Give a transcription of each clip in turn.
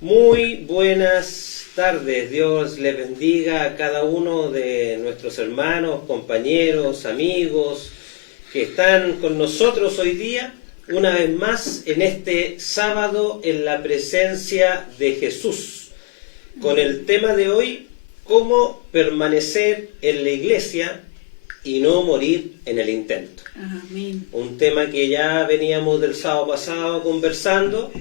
Muy buenas tardes, Dios les bendiga a cada uno de nuestros hermanos, compañeros, amigos que están con nosotros hoy día, una vez más en este sábado en la presencia de Jesús, con el tema de hoy, cómo permanecer en la iglesia y no morir en el intento. Amén. Un tema que ya veníamos del sábado pasado conversando,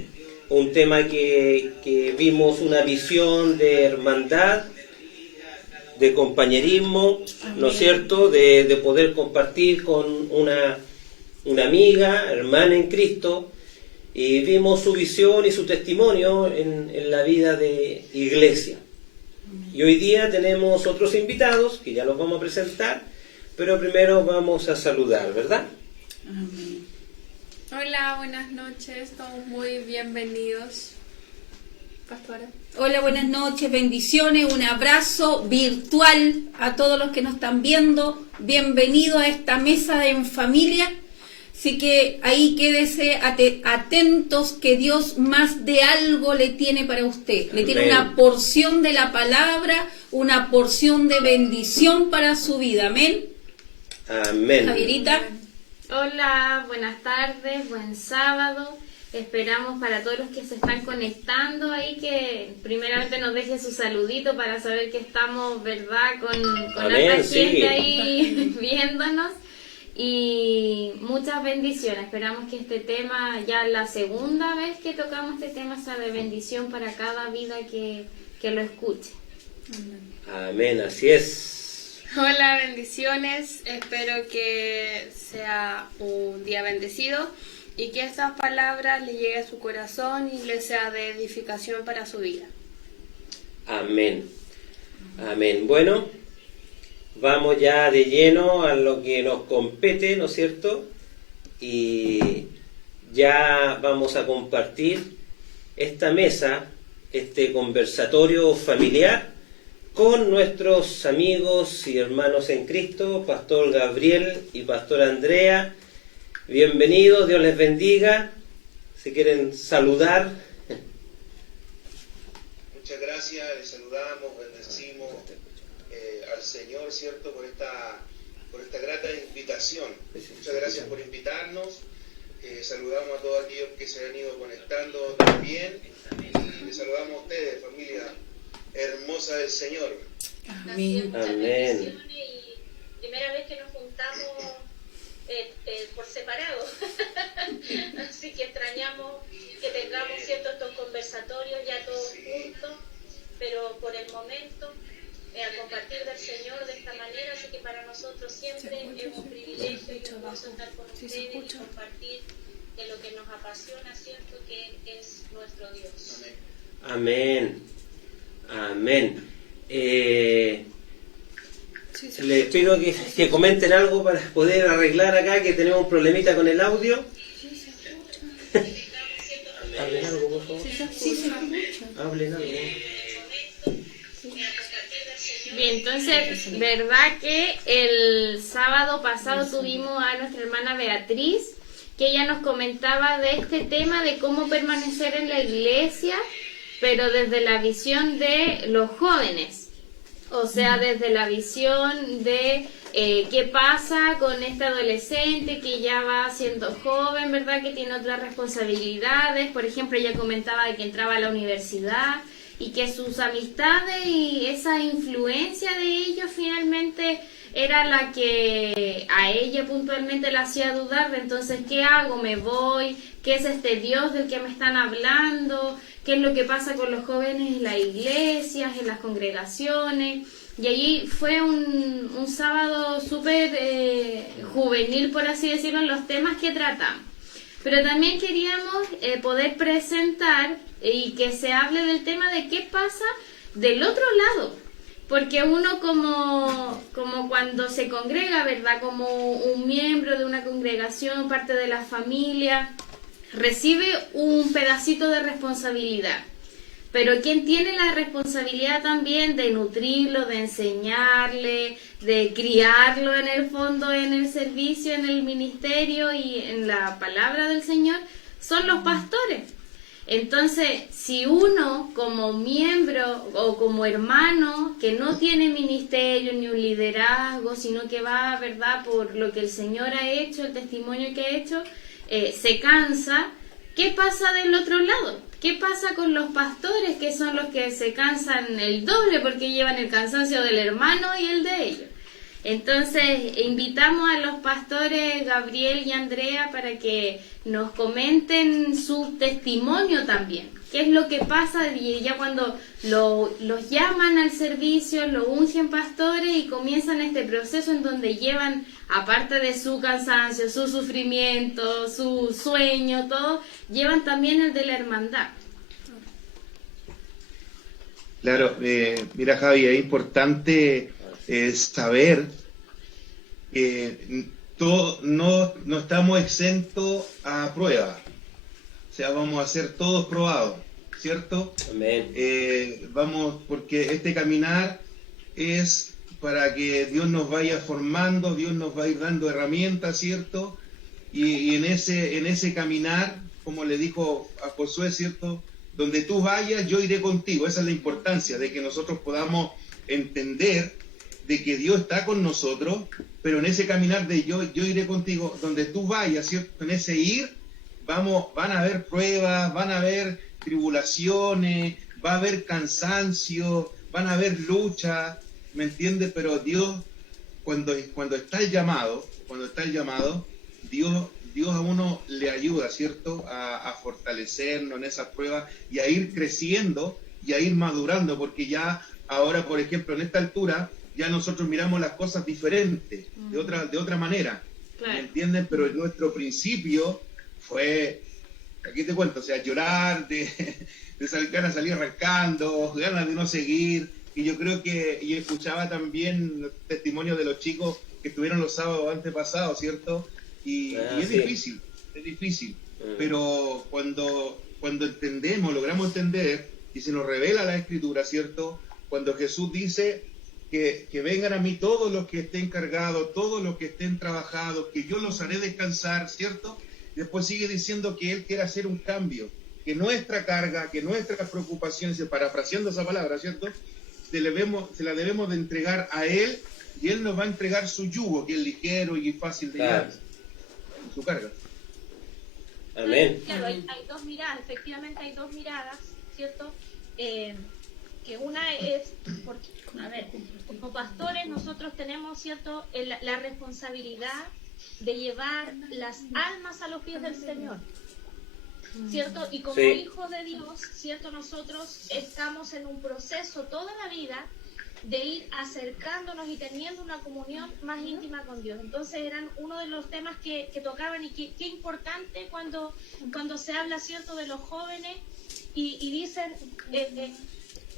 un tema que vimos una visión de hermandad, de compañerismo, ¿no es cierto?, de poder compartir con una amiga, hermana en Cristo, y vimos su visión y su testimonio en la vida de iglesia. Y hoy día tenemos otros invitados, que ya los vamos a presentar, pero primero vamos a saludar, ¿verdad? Amén. Hola, buenas noches, todos muy bienvenidos. Pastora. Hola, buenas noches, bendiciones, un abrazo virtual a todos los que nos están viendo. Bienvenido a esta mesa de en familia. Así que ahí quédese atentos que Dios más de algo le tiene para usted. Le tiene una porción de la palabra, una porción de bendición para su vida. Amén. Amén. Javierita. Hola, buenas tardes, buen sábado. Esperamos para todos los que se están conectando ahí que primeramente nos deje su saludito para saber que estamos, ¿verdad?, con Amén, harta sí. gente ahí viéndonos. Y muchas bendiciones. Esperamos que este tema, ya la segunda vez que tocamos este tema, sea de bendición para cada vida que lo escuche. Amén, así es. Hola, bendiciones. Espero que sea un día bendecido y que estas palabras le lleguen a su corazón y le sea de edificación para su vida. Amén. Amén. Bueno, vamos ya de lleno a lo que nos compete, ¿no es cierto? Y ya vamos a compartir esta mesa, este conversatorio familiar con nuestros amigos y hermanos en Cristo, Pastor Gabriel y Pastora Andrea. Bienvenidos, Dios les bendiga. Si quieren saludar. Muchas gracias, les saludamos, bendecimos al Señor, ¿cierto?, por esta grata invitación. Muchas gracias por invitarnos. Saludamos a todos aquellos que se han ido conectando también. Y les saludamos a ustedes, familia hermosa del Señor. Amén. Amén. Y primera vez que nos juntamos por separado. Así que extrañamos que tengamos estos conversatorios ya todos juntos, pero por el momento al compartir del Señor de esta manera, así que para nosotros siempre es un privilegio y un gozo estar con ustedes y compartir de lo que nos apasiona, ¿cierto?, que es nuestro Dios. Amén. Amén. Les pido que comenten algo para poder arreglar acá, que tenemos un problemita con el audio. Hablen algo, por favor. Sí, se escucha. Hablen algo. Bien, entonces, ¿verdad que el sábado pasado tuvimos a nuestra hermana Beatriz, que ella nos comentaba de este tema de cómo permanecer en la iglesia, pero desde la visión de los jóvenes? O sea, desde la visión de qué pasa con este adolescente que ya va siendo joven, ¿verdad?, que tiene otras responsabilidades. Por ejemplo, ella comentaba de que entraba a la universidad y que sus amistades y esa influencia de ellos finalmente era la que a ella puntualmente la hacía dudar de entonces, ¿qué hago? ¿Me voy? ¿Qué es este Dios del que me están hablando? ¿Qué es lo que pasa con los jóvenes en las iglesias, en las congregaciones? Y allí fue un sábado súper juvenil, por así decirlo, en los temas que tratamos. Pero también queríamos poder presentar y que se hable del tema de qué pasa del otro lado. Porque uno como cuando se congrega, ¿verdad?, como un miembro de una congregación, parte de la familia, recibe un pedacito de responsabilidad. Pero quien tiene la responsabilidad también de nutrirlo, de enseñarle, de criarlo en el fondo, en el servicio, en el ministerio y en la palabra del Señor, son los pastores. Entonces, si uno como miembro o como hermano que no tiene ministerio ni un liderazgo, sino que va, ¿verdad?, por lo que el Señor ha hecho, el testimonio que ha hecho, se cansa, ¿qué pasa del otro lado? ¿Qué pasa con los pastores, que son los que se cansan el doble porque llevan el cansancio del hermano y el de ellos? Entonces, invitamos a los pastores Gabriel y Andrea para que nos comenten su testimonio también. ¿Qué es lo que pasa? Y ya cuando los llaman al servicio, lo ungen pastores y comienzan este proceso en donde llevan, aparte de su cansancio, su sufrimiento, su sueño, todo, llevan también el de la hermandad. Claro, mira, Javi, es importante saber que no estamos exentos a pruebas. O sea, vamos a ser todos probados, ¿cierto? Amén. Vamos, porque este caminar es para que Dios nos vaya formando, Dios nos va a ir dando herramientas, ¿cierto? Y en ese caminar, como le dijo a Josué, ¿cierto? Donde tú vayas, yo iré contigo. Esa es la importancia de que nosotros podamos entender de que Dios está con nosotros, pero en ese caminar de yo iré contigo, donde tú vayas, ¿cierto? En ese ir, van a haber pruebas, van a haber tribulaciones, va a haber cansancio, van a haber lucha, ¿me entiendes? Pero Dios, cuando está el llamado, Dios a uno le ayuda, ¿cierto? A fortalecernos en esas pruebas y a ir creciendo y a ir madurando, porque ya ahora, por ejemplo, en esta altura, ya nosotros miramos las cosas diferentes, de otra manera, Claro. ¿me entienden? Pero nuestro principio fue, aquí te cuento, o sea, llorar, de ganas de salir arrancando, ganas de no seguir, y yo creo que, y escuchaba también los testimonios de los chicos que estuvieron los sábados antepasados, ¿cierto? Y es sí. difícil, pero cuando entendemos, logramos entender, y se nos revela la Escritura, ¿cierto? Cuando Jesús dice que vengan a mí todos los que estén cargados, todos los que estén trabajados, que yo los haré descansar, ¿cierto? Después sigue diciendo que Él quiere hacer un cambio, que nuestra carga, que nuestras preocupaciones, parafraseando esa palabra, ¿cierto? Se la debemos de entregar a Él, y Él nos va a entregar su yugo, que es ligero y fácil de llevar, su carga. Amén. Claro, hay dos miradas, efectivamente hay dos miradas, ¿cierto? Que una es, porque, a ver, como pastores nosotros tenemos, ¿cierto?, la responsabilidad de llevar las almas a los pies del Señor, ¿cierto? Y como hijos de Dios, ¿cierto?, nosotros estamos en un proceso toda la vida de ir acercándonos y teniendo una comunión más íntima con Dios. Entonces eran uno de los temas que tocaban, y qué importante cuando se habla, ¿cierto?, de los jóvenes y dicen,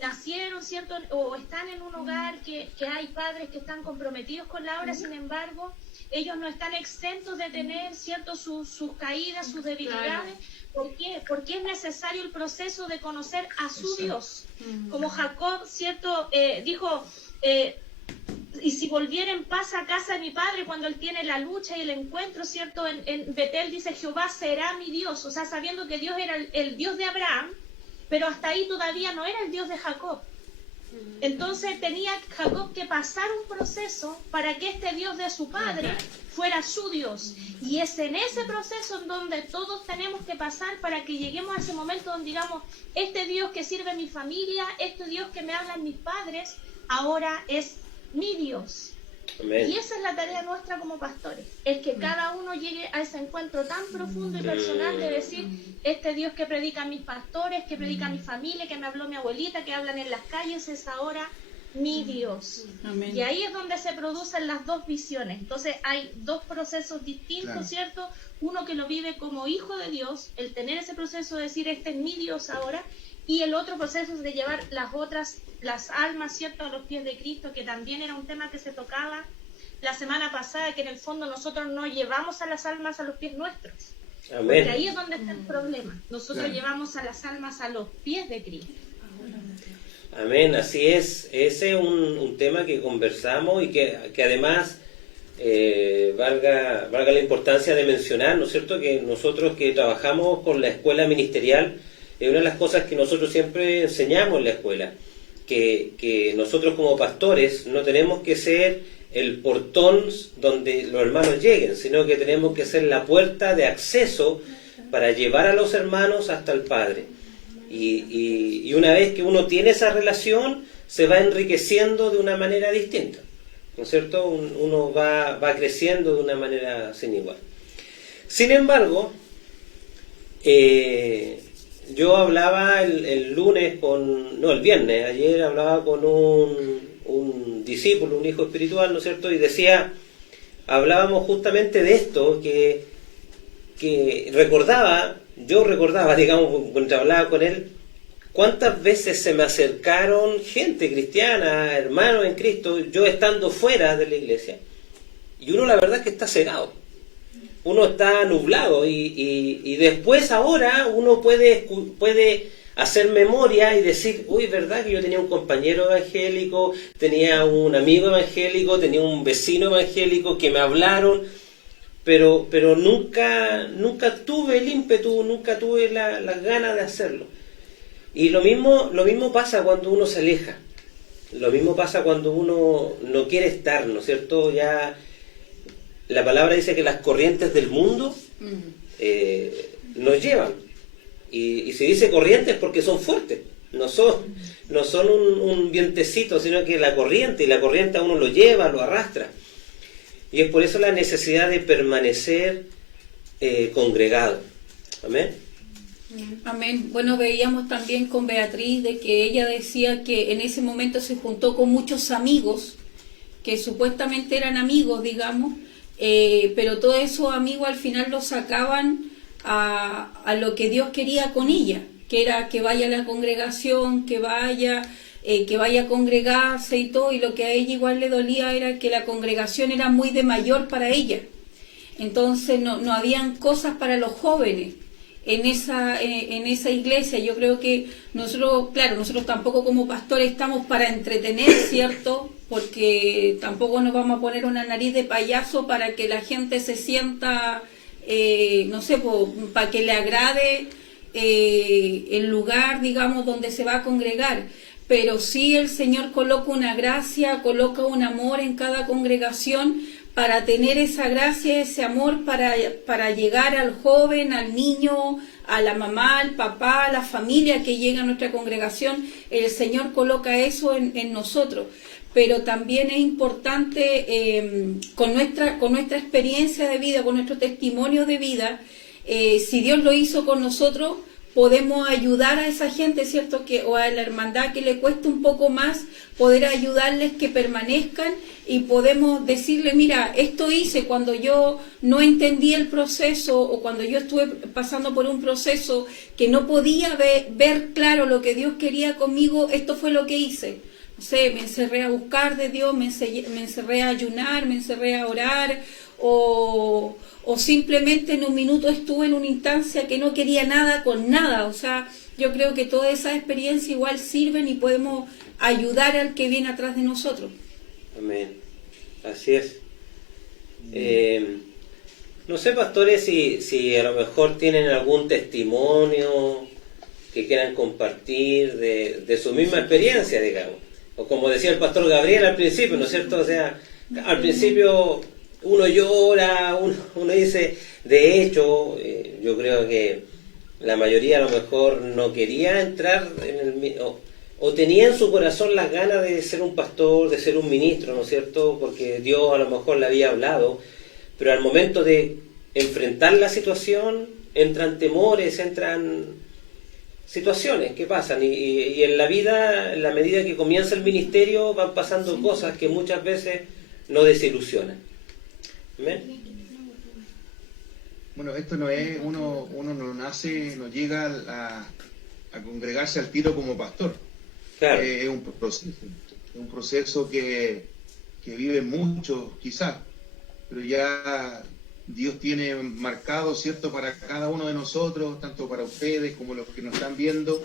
nacieron, ¿cierto?, o están en un hogar que hay padres que están comprometidos con la obra, sin embargo, ellos no están exentos de tener, ¿cierto?, sus caídas, sus debilidades. ¿Por qué? Porque es necesario el proceso de conocer a su Dios. Como Jacob, ¿cierto?, dijo, y si volviera en paz a casa de mi padre, cuando él tiene la lucha y el encuentro, ¿cierto?, en Betel dice, Jehová será mi Dios. O sea, sabiendo que Dios era el Dios de Abraham, pero hasta ahí todavía no era el Dios de Jacob. Entonces tenía Jacob que pasar un proceso para que este Dios de su padre fuera su Dios. Y es en ese proceso en donde todos tenemos que pasar para que lleguemos a ese momento donde digamos, este Dios que sirve a mi familia, este Dios que me hablan mis padres, ahora es mi Dios. Amén. Y esa es la tarea nuestra como pastores, es que cada uno llegue a ese encuentro tan profundo y personal de decir, este Dios que predican mis pastores, que predica mi familia, que me habló mi abuelita, que hablan en las calles, es ahora mi Dios. Amén. Y ahí es donde se producen las dos visiones. Entonces hay dos procesos distintos, Claro. ¿cierto? Uno que lo vive como hijo de Dios, el tener ese proceso de decir, este es mi Dios ahora, y el otro proceso es de llevar las almas, ¿cierto?, a los pies de Cristo, que también era un tema que se tocaba la semana pasada, que en el fondo nosotros no llevamos a las almas a los pies nuestros. Amén. Porque ahí es donde está el problema. Nosotros Claro. llevamos a las almas a los pies de Cristo. Amén, así es. Ese es un tema que conversamos y que además valga la importancia de mencionar, ¿no es cierto?, que nosotros que trabajamos con la escuela ministerial, es una de las cosas que nosotros siempre enseñamos en la escuela, que nosotros como pastores no tenemos que ser el portón donde los hermanos lleguen, sino que tenemos que ser la puerta de acceso para llevar a los hermanos hasta el Padre. Y una vez que uno tiene esa relación, se va enriqueciendo de una manera distinta, ¿no es cierto? Uno va creciendo de una manera sin igual. Sin embargo, yo hablaba el viernes, ayer hablaba con un discípulo, un hijo espiritual, ¿no es cierto? Y hablábamos justamente de esto, que yo recordaba, digamos, cuando hablaba con él, cuántas veces se me acercaron gente cristiana, hermanos en Cristo, yo estando fuera de la iglesia, y uno la verdad es que está cegado, uno está nublado, y después ahora uno puede hacer memoria y decir, uy, verdad que yo tenía un compañero evangélico, tenía un amigo evangélico, tenía un vecino evangélico que me hablaron, pero nunca tuve el ímpetu, nunca tuve las ganas de hacerlo. Y lo mismo pasa cuando uno se aleja, lo mismo pasa cuando uno no quiere estar, ¿no es cierto? Ya la palabra dice que las corrientes del mundo nos llevan, y si dice corrientes porque son fuertes, no son un vientecito, sino que la corriente a uno lo lleva, lo arrastra. Y es por eso la necesidad de permanecer congregado. Amén. Amén. Bueno, veíamos también con Beatriz de que ella decía que en ese momento se juntó con muchos amigos, que supuestamente eran amigos, digamos, pero todos esos amigos al final los sacaban a lo que Dios quería con ella, que era que vaya a la congregación, que vaya a congregarse y todo, y lo que a ella igual le dolía era que la congregación era muy de mayor para ella, entonces no habían cosas para los jóvenes en esa iglesia. Yo creo que nosotros tampoco como pastores estamos para entretener, ¿cierto? Porque tampoco nos vamos a poner una nariz de payaso para que la gente se sienta, para que le agrade el lugar, digamos, donde se va a congregar. Pero sí el Señor coloca una gracia, coloca un amor en cada congregación para tener esa gracia, ese amor para llegar al joven, al niño, a la mamá, al papá, a la familia que llega a nuestra congregación. El Señor coloca eso en nosotros. Pero también es importante con nuestra experiencia de vida, con nuestro testimonio de vida, si Dios lo hizo con nosotros, podemos ayudar a esa gente, ¿cierto? O a la hermandad que le cuesta un poco más, poder ayudarles que permanezcan, y podemos decirle, mira, esto hice cuando yo no entendí el proceso, o cuando yo estuve pasando por un proceso que no podía ver claro lo que Dios quería conmigo, esto fue lo que hice. No sé, me encerré a buscar de Dios, me encerré a ayunar, me encerré a orar, o simplemente en un minuto estuve en una instancia que no quería nada con nada. O sea, yo creo que todas esas experiencias igual sirven y podemos ayudar al que viene atrás de nosotros. Amén. Así es. No sé, pastores, si a lo mejor tienen algún testimonio que quieran compartir de su misma experiencia, digamos. O como decía el pastor Gabriel al principio, ¿no es cierto? O sea, al principio uno llora, uno dice, de hecho, yo creo que la mayoría a lo mejor no quería entrar o tenía en su corazón las ganas de ser un pastor, de ser un ministro, ¿no es cierto? Porque Dios a lo mejor le había hablado, pero al momento de enfrentar la situación entran temores, entran situaciones que pasan, y en la vida, en la medida que comienza el ministerio, van pasando cosas que muchas veces nos desilusionan. ¿Amén? Bueno, esto no es, uno no nace, no llega a congregarse al tiro como pastor. Claro. Es un proceso que viven muchos, quizás, pero ya Dios tiene marcado, ¿cierto?, para cada uno de nosotros, tanto para ustedes como los que nos están viendo,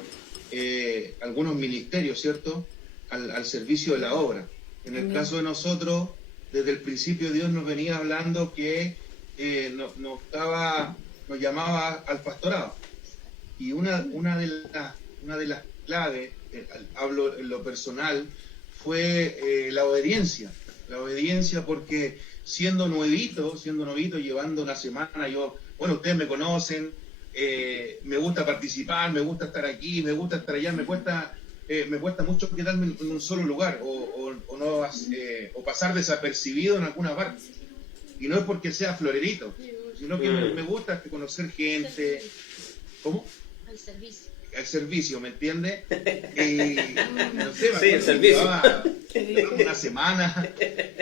algunos ministerios, ¿cierto?, al servicio de la obra. En el caso de nosotros, desde el principio Dios nos venía hablando que nos llamaba al pastorado. Y una de las claves, hablo en lo personal, fue la obediencia. La obediencia, porque siendo novito, llevando una semana, ustedes me conocen, me gusta participar, me gusta estar aquí, me gusta estar allá, me cuesta mucho quedarme en un solo lugar o pasar desapercibido en alguna parte. Y no es porque sea florerito, sino que me gusta conocer gente. ¿Cómo? Al servicio, ¿me entiendes? No sé, sí, el servicio. Llevaba una semana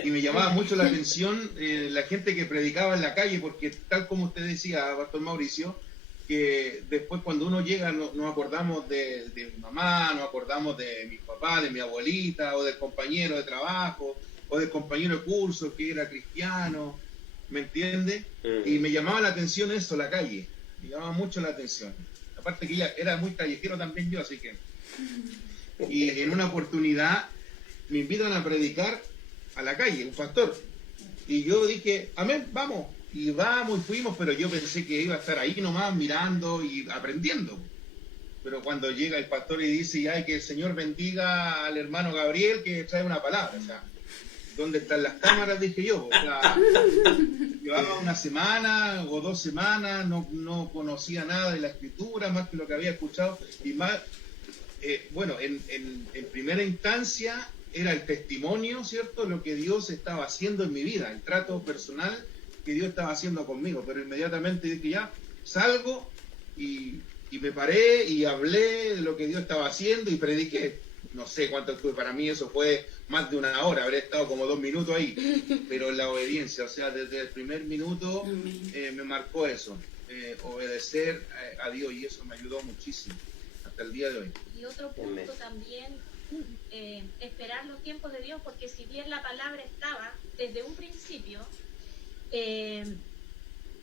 y me llamaba mucho la atención la gente que predicaba en la calle, porque tal como usted decía, Pastor Mauricio, que después cuando uno llega nos acordamos de mi mamá, nos acordamos de mi papá, de mi abuelita, o del compañero de trabajo, o del compañero de curso que era cristiano, ¿me entiende? Y me llamaba la atención eso, la calle, me llamaba mucho la atención. Aparte que ella era muy callejero también yo, así que... Y en una oportunidad me invitan a predicar a la calle, un pastor. Y yo dije, amén, vamos. Y vamos y fuimos, pero yo pensé que iba a estar ahí nomás mirando y aprendiendo. Pero cuando llega el pastor y dice, ay, que el Señor bendiga al hermano Gabriel que trae una palabra, o sea, ¿dónde están las cámaras? Dije yo. O sea, llevaba una semana o 2 semanas, no conocía nada de la escritura, más que lo que había escuchado. Y más, en primera instancia era el testimonio, ¿cierto? Lo que Dios estaba haciendo en mi vida, el trato personal que Dios estaba haciendo conmigo. Pero inmediatamente dije, ya, salgo y me paré y hablé de lo que Dios estaba haciendo y prediqué. No sé cuánto estuve, para mí eso fue más de 1 hora, habré estado como 2 minutos ahí, pero la obediencia, o sea, desde el primer minuto me marcó eso, obedecer a Dios, y eso me ayudó muchísimo hasta el día de hoy. Y otro punto también, esperar los tiempos de Dios, porque si bien la palabra estaba desde un principio,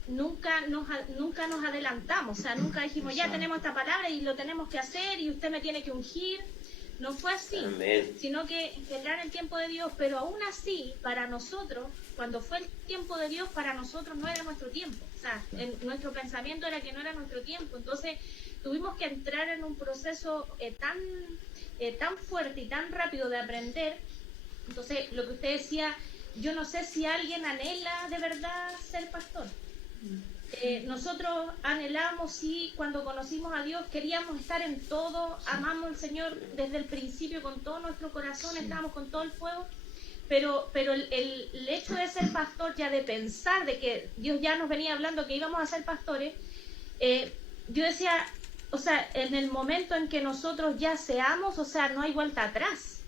nunca nos adelantamos, o sea, nunca dijimos, ya tenemos esta palabra y lo tenemos que hacer y usted me tiene que ungir. No fue así, sino que esperar el tiempo de Dios, pero aún así, para nosotros, cuando fue el tiempo de Dios, para nosotros no era nuestro tiempo. O sea, nuestro pensamiento era que no era nuestro tiempo. Entonces, tuvimos que entrar en un proceso tan fuerte y tan rápido de aprender. Entonces, lo que usted decía, yo no sé si alguien anhela de verdad ser pastor. Nosotros anhelamos, sí, cuando conocimos a Dios queríamos estar en todo, amamos al Señor desde el principio con todo nuestro corazón, estábamos con todo el fuego, pero el hecho de ser pastor, ya de pensar de que Dios ya nos venía hablando que íbamos a ser pastores, yo decía, o sea, en el momento en que nosotros ya seamos, o sea, no hay vuelta atrás,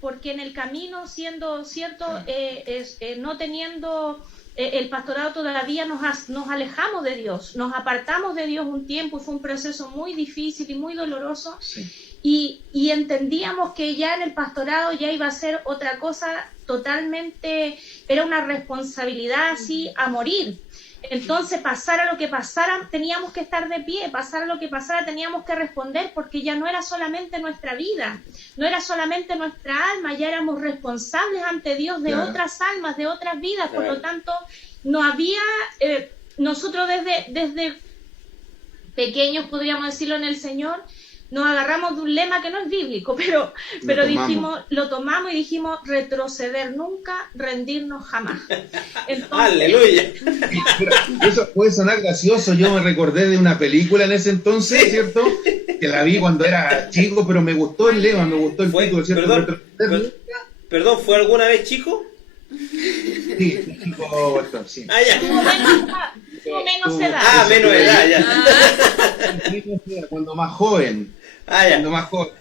porque en el camino, siendo cierto, no teniendo... el pastorado todavía nos alejamos de Dios, nos apartamos de Dios un tiempo, fue un proceso muy difícil y muy doloroso, y entendíamos que ya en el pastorado ya iba a ser otra cosa totalmente, era una responsabilidad así a morir. Entonces, pasara lo que pasara, teníamos que estar de pie, pasara lo que pasara, teníamos que responder, porque ya no era solamente nuestra vida, no era solamente nuestra alma, ya éramos responsables ante Dios de otras almas, de otras vidas, por lo tanto, no había, nosotros desde pequeños, podríamos decirlo, en el Señor, nos agarramos de un lema que no es bíblico, pero lo tomamos y dijimos, retroceder nunca, rendirnos jamás. Entonces, ¡Aleluya! Eso puede sonar gracioso, yo me recordé de una película en ese entonces, ¿cierto? Que la vi cuando era chico, pero me gustó el lema, me gustó el título, ¿cierto? Perdón, ¿fue alguna vez chico? Sí, chico, sí. Ah, ya. menos edad. Ah, menos edad, ya. Cuando más joven. Ah, ya. Cuando más joven.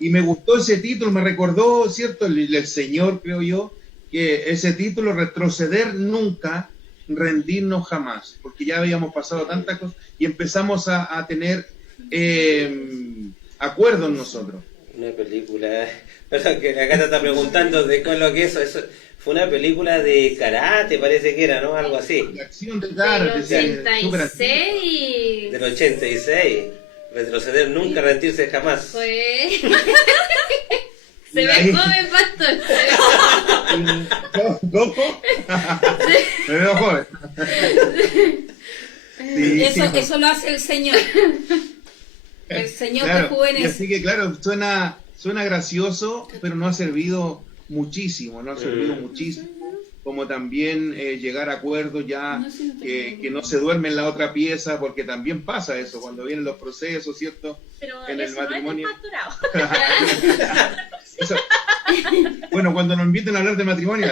Y me gustó ese título, me recordó, ¿cierto? El Señor, creo yo, que ese título, retroceder nunca, rendirnos jamás, porque ya habíamos pasado tantas cosas y empezamos a tener acuerdos nosotros. Una película, perdón, que acá te está preguntando de con lo que eso fue una película de karate, parece que era, ¿no? Algo así. De acción de karate. Del 86. Del 86. Retroceder nunca, rendirse jamás. Fue... Se ve joven, pastor. ¿Cómo? Me veo joven. Sí, eso lo hace el Señor. El Señor Claro, de jóvenes. y así que claro, suena gracioso, pero no ha servido muchísimo, como también llegar a acuerdos ya, que no se duerme en la otra pieza, porque también pasa eso cuando vienen los procesos, ¿cierto? Pero En el eso matrimonio. no es del pastorado. Eso- Bueno, cuando nos inviten a hablar de matrimonio,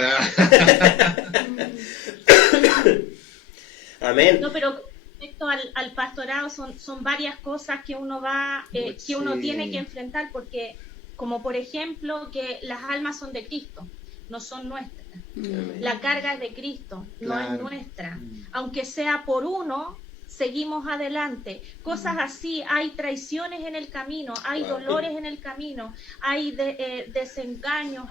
Amén. No, pero respecto al pastorado son varias cosas que uno va, que uno tiene que enfrentar, porque como por ejemplo que las almas son de Cristo, no son nuestras. La carga es de Cristo, no es Claro. nuestra. Aunque sea por uno, seguimos adelante. Cosas así, hay traiciones en el camino, hay dolores en el camino, hay desengaños,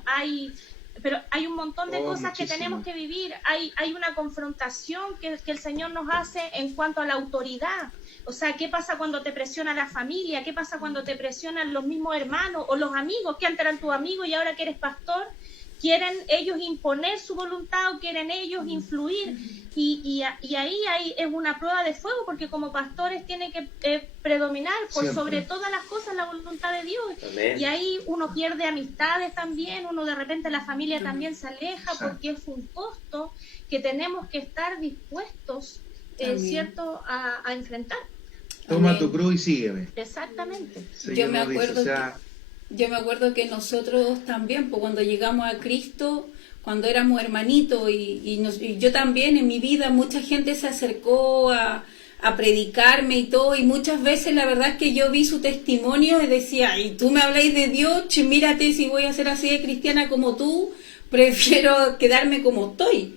pero hay un montón de cosas que tenemos que vivir. Hay una confrontación que el Señor nos hace en cuanto a la autoridad. O sea, ¿qué pasa cuando te presiona la familia? ¿Qué pasa cuando te presionan los mismos hermanos o los amigos que antes eran tus amigos y ahora que eres pastor? Quieren ellos imponer su voluntad o quieren ellos influir. Y ahí es una prueba de fuego, porque como pastores tiene que predominar por Siempre. sobre todas las cosas la voluntad de Dios. Amén. Y ahí uno pierde amistades también, uno de repente la familia también se aleja, Exacto. porque es un costo que tenemos que estar dispuestos, Amén. ¿cierto?, a enfrentar. toma Amén. tu cruz y sígueme. Exactamente. Señor me nos dice, acuerdo o sea, Yo me acuerdo que nosotros también, pues cuando llegamos a Cristo, cuando éramos hermanitos, y yo también en mi vida, mucha gente se acercó a predicarme y todo, y muchas veces la verdad es que yo vi su testimonio y decía, y tú me habláis de Dios, mírate, si voy a ser así de cristiana como tú, prefiero quedarme como estoy.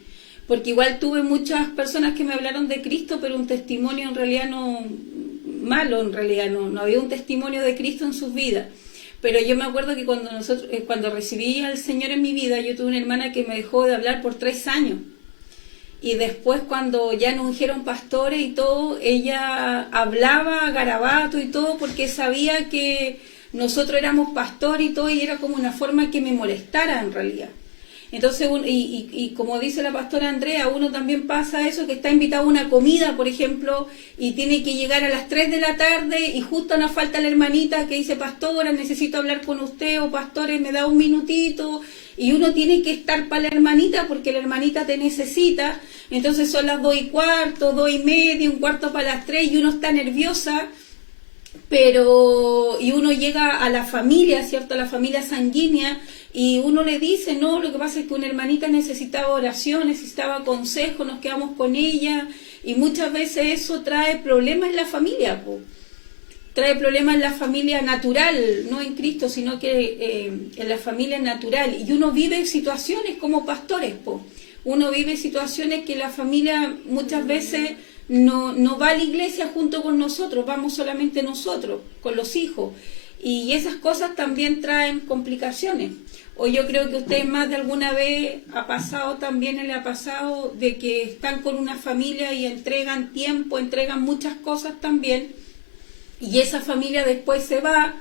Porque igual tuve muchas personas que me hablaron de Cristo, pero un testimonio en realidad malo, en realidad no había un testimonio de Cristo en sus vidas. Pero yo me acuerdo que cuando recibí al Señor en mi vida, yo tuve una hermana que me dejó de hablar por 3 años. Y después cuando ya nos ungieron pastores y todo, ella hablaba garabato y todo, porque sabía que nosotros éramos pastores y todo, y era como una forma que me molestara en realidad. Entonces, y como dice la pastora Andrea, uno también pasa eso, que está invitado a una comida, por ejemplo, y tiene que llegar a las 3 de la tarde y justo nos falta la hermanita que dice, pastora, necesito hablar con usted, o pastores, me da un minutito, y uno tiene que estar para la hermanita porque la hermanita te necesita. Entonces son las 2:15, 2:30, 1/4 para las 3, y uno está nerviosa, y uno llega a la familia, ¿cierto?, a la familia sanguínea, y uno le dice, no, lo que pasa es que una hermanita necesitaba oración, necesitaba consejo, nos quedamos con ella, y muchas veces eso trae problemas en la familia, po. Trae problemas en la familia natural, no en Cristo, sino que en la familia natural, y uno vive situaciones como pastores, po. Uno vive situaciones que la familia muchas veces no va a la iglesia junto con nosotros, vamos solamente nosotros, con los hijos, y esas cosas también traen complicaciones. O yo creo que usted más de alguna vez le ha pasado de que están con una familia y entregan tiempo, entregan muchas cosas también, y esa familia después se va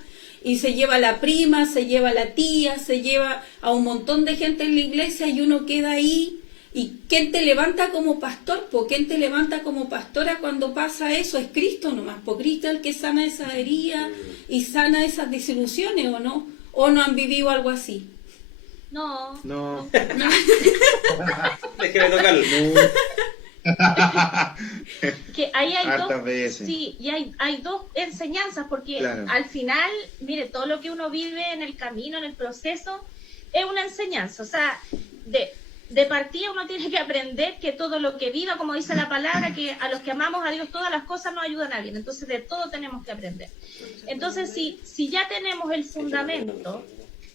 y se lleva a la prima, se lleva a la tía, se lleva a un montón de gente en la iglesia, y uno queda ahí. ¿Y quién te levanta como pastor? ¿Quién te levanta como pastora cuando pasa eso? Es Cristo nomás, Cristo es el que sana esa herida y sana esas desilusiones, ¿o no? ¿O no han vivido algo así? No. Déjeme tocarlo. Que ahí hay Hartas dos, veces. sí, y hay dos enseñanzas, porque Claro. al final, mire, todo lo que uno vive en el camino, en el proceso, es una enseñanza. O sea, de partida uno tiene que aprender que todo lo que viva, como dice la palabra, que a los que amamos a Dios todas las cosas nos ayudan a bien. Entonces de todo tenemos que aprender. Entonces si ya tenemos el fundamento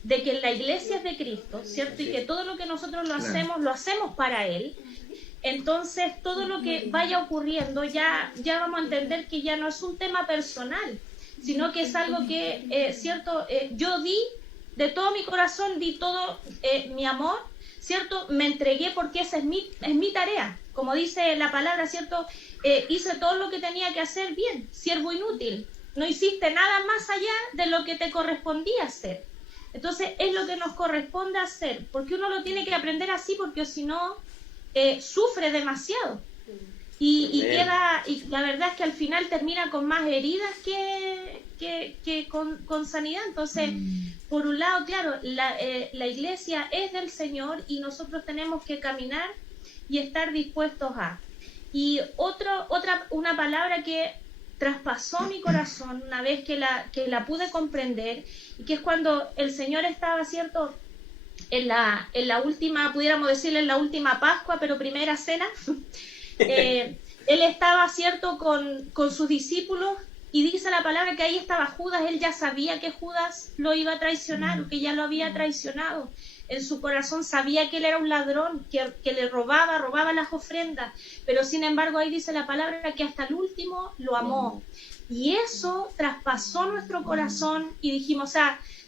de que la iglesia es de Cristo, ¿cierto? Y que todo lo que nosotros lo hacemos para Él, entonces todo lo que vaya ocurriendo ya vamos a entender que ya no es un tema personal, sino que es algo que, ¿cierto? Yo di de todo mi corazón, di todo mi amor, ¿cierto? Me entregué porque esa es mi tarea. Como dice la palabra, ¿cierto? Hice todo lo que tenía que hacer bien, siervo inútil. No hiciste nada más allá de lo que te correspondía hacer. Entonces es lo que nos corresponde hacer, porque uno lo tiene que aprender así, porque si no, sufre demasiado. y Amén. queda, y la verdad es que al final termina con más heridas que con sanidad. Entonces, por un lado, claro, la iglesia es del Señor y nosotros tenemos que caminar y estar dispuestos a. Y una palabra que traspasó mi corazón una vez que la pude comprender, y que es cuando el Señor estaba, ¿cierto?, en la última, pudiéramos decirle, en la última Pascua, pero primera cena. Él estaba, ¿cierto?, con sus discípulos, y dice la palabra que ahí estaba Judas. Él ya sabía que Judas lo iba a traicionar, o que ya lo había traicionado. En su corazón sabía que él era un ladrón, que le robaba las ofrendas, pero sin embargo ahí dice la palabra que hasta el último lo amó. Y eso traspasó nuestro corazón, y dijimos,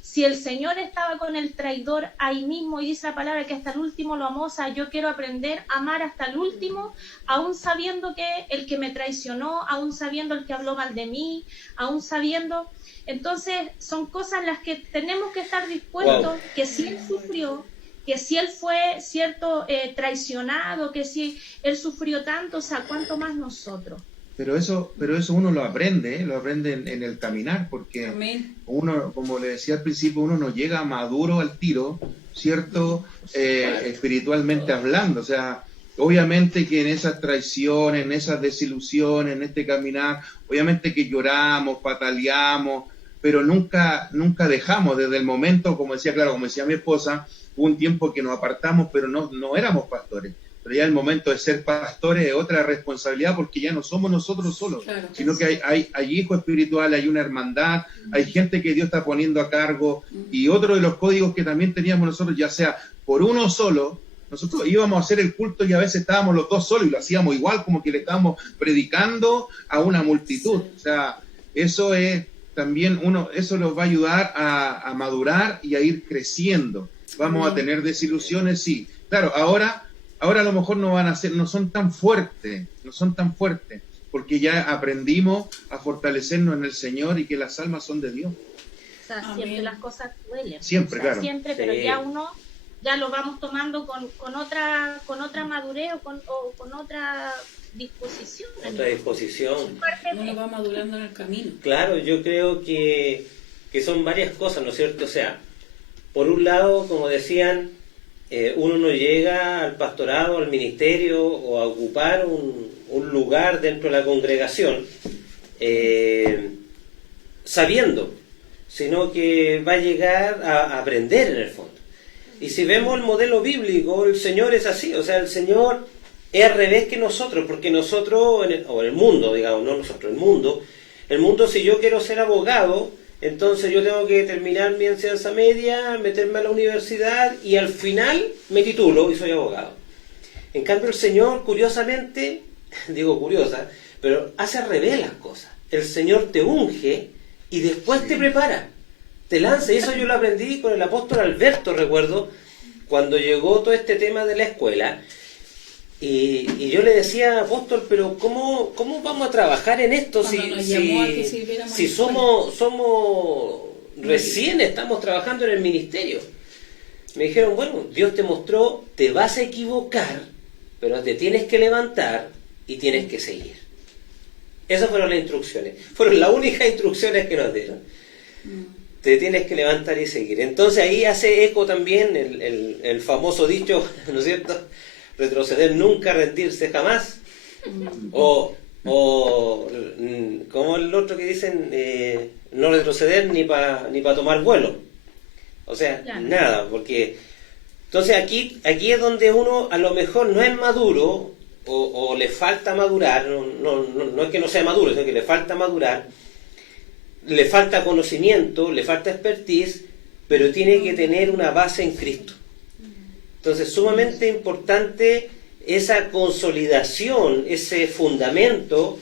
si el Señor estaba con el traidor ahí mismo, y dice la palabra que hasta el último lo amó, yo quiero aprender a amar hasta el último, aún sabiendo que el que me traicionó, aún sabiendo el que habló mal de mí, aún sabiendo. Entonces son cosas en las que tenemos que estar dispuestos, Wow. que si Él sufrió, que si Él fue, ¿cierto?, traicionado, que si Él sufrió tanto, ¿cuánto más nosotros? Pero eso uno lo aprende en el caminar, porque Amén. uno, como le decía al principio, uno no llega maduro al tiro, ¿cierto? Espiritualmente hablando. O sea, obviamente que en esas traiciones, en esas desilusiones, en este caminar, obviamente que lloramos, pataleamos, pero nunca dejamos. Desde el momento, como decía mi esposa, hubo un tiempo que nos apartamos, pero no éramos pastores. Pero ya el momento de ser pastores es otra responsabilidad, porque ya no somos nosotros solos, Claro. sino que hay hijos espirituales, hay una hermandad, hay gente que Dios está poniendo a cargo. Y otro de los códigos que también teníamos nosotros, ya sea por uno solo, nosotros íbamos a hacer el culto y a veces estábamos los dos solos y lo hacíamos igual, como que le estábamos predicando a una multitud. O sea, eso es también eso nos va a ayudar a madurar y a ir creciendo. Vamos a tener desilusiones, sí. Claro, ahora a lo mejor no son tan fuertes, porque ya aprendimos a fortalecernos en el Señor y que las almas son de Dios. Siempre Amén. las cosas duelen. Siempre, claro. Siempre, Sí. pero ya lo vamos tomando con otra madurez o con otra disposición. Otra disposición. Uno va madurando en el camino. Claro, yo creo que son varias cosas, ¿no es cierto? O sea, por un lado, como decían, uno no llega al pastorado, al ministerio o a ocupar un lugar dentro de la congregación sabiendo, sino que va a llegar a aprender en el fondo. Y si vemos el modelo bíblico, el Señor es así, o sea, el Señor es al revés que nosotros, porque nosotros, o el mundo, digamos, no nosotros, el mundo, si yo quiero ser abogado, entonces yo tengo que terminar mi enseñanza media, meterme a la universidad y al final me titulo y soy abogado. En cambio el Señor, curiosamente, digo curiosa, pero hace al revés las cosas. El Señor te unge y después te prepara, te lanza. Y eso yo lo aprendí con el apóstol Alberto, recuerdo, cuando llegó todo este tema de la escuela. Y yo le decía, apóstol, pero ¿cómo vamos a trabajar en esto Cuando nos llamó a que sirviéramos si en la somos recién estamos trabajando en el ministerio? Me dijeron, bueno, Dios te mostró, te vas a equivocar, pero te tienes que levantar y tienes que seguir. Esas fueron las instrucciones. Fueron las únicas instrucciones que nos dieron. Te tienes que levantar y seguir. Entonces ahí hace eco también el famoso dicho, ¿no es cierto? Retroceder nunca, rendirse jamás. O como el otro que dicen, no retroceder ni para tomar vuelo. O sea, Claro. nada, porque entonces aquí es donde uno a lo mejor no es maduro o le falta madurar, no es que no sea maduro, sino que le falta madurar, le falta conocimiento, le falta expertise, pero tiene que tener una base en Cristo. Entonces, sumamente importante esa consolidación, ese fundamento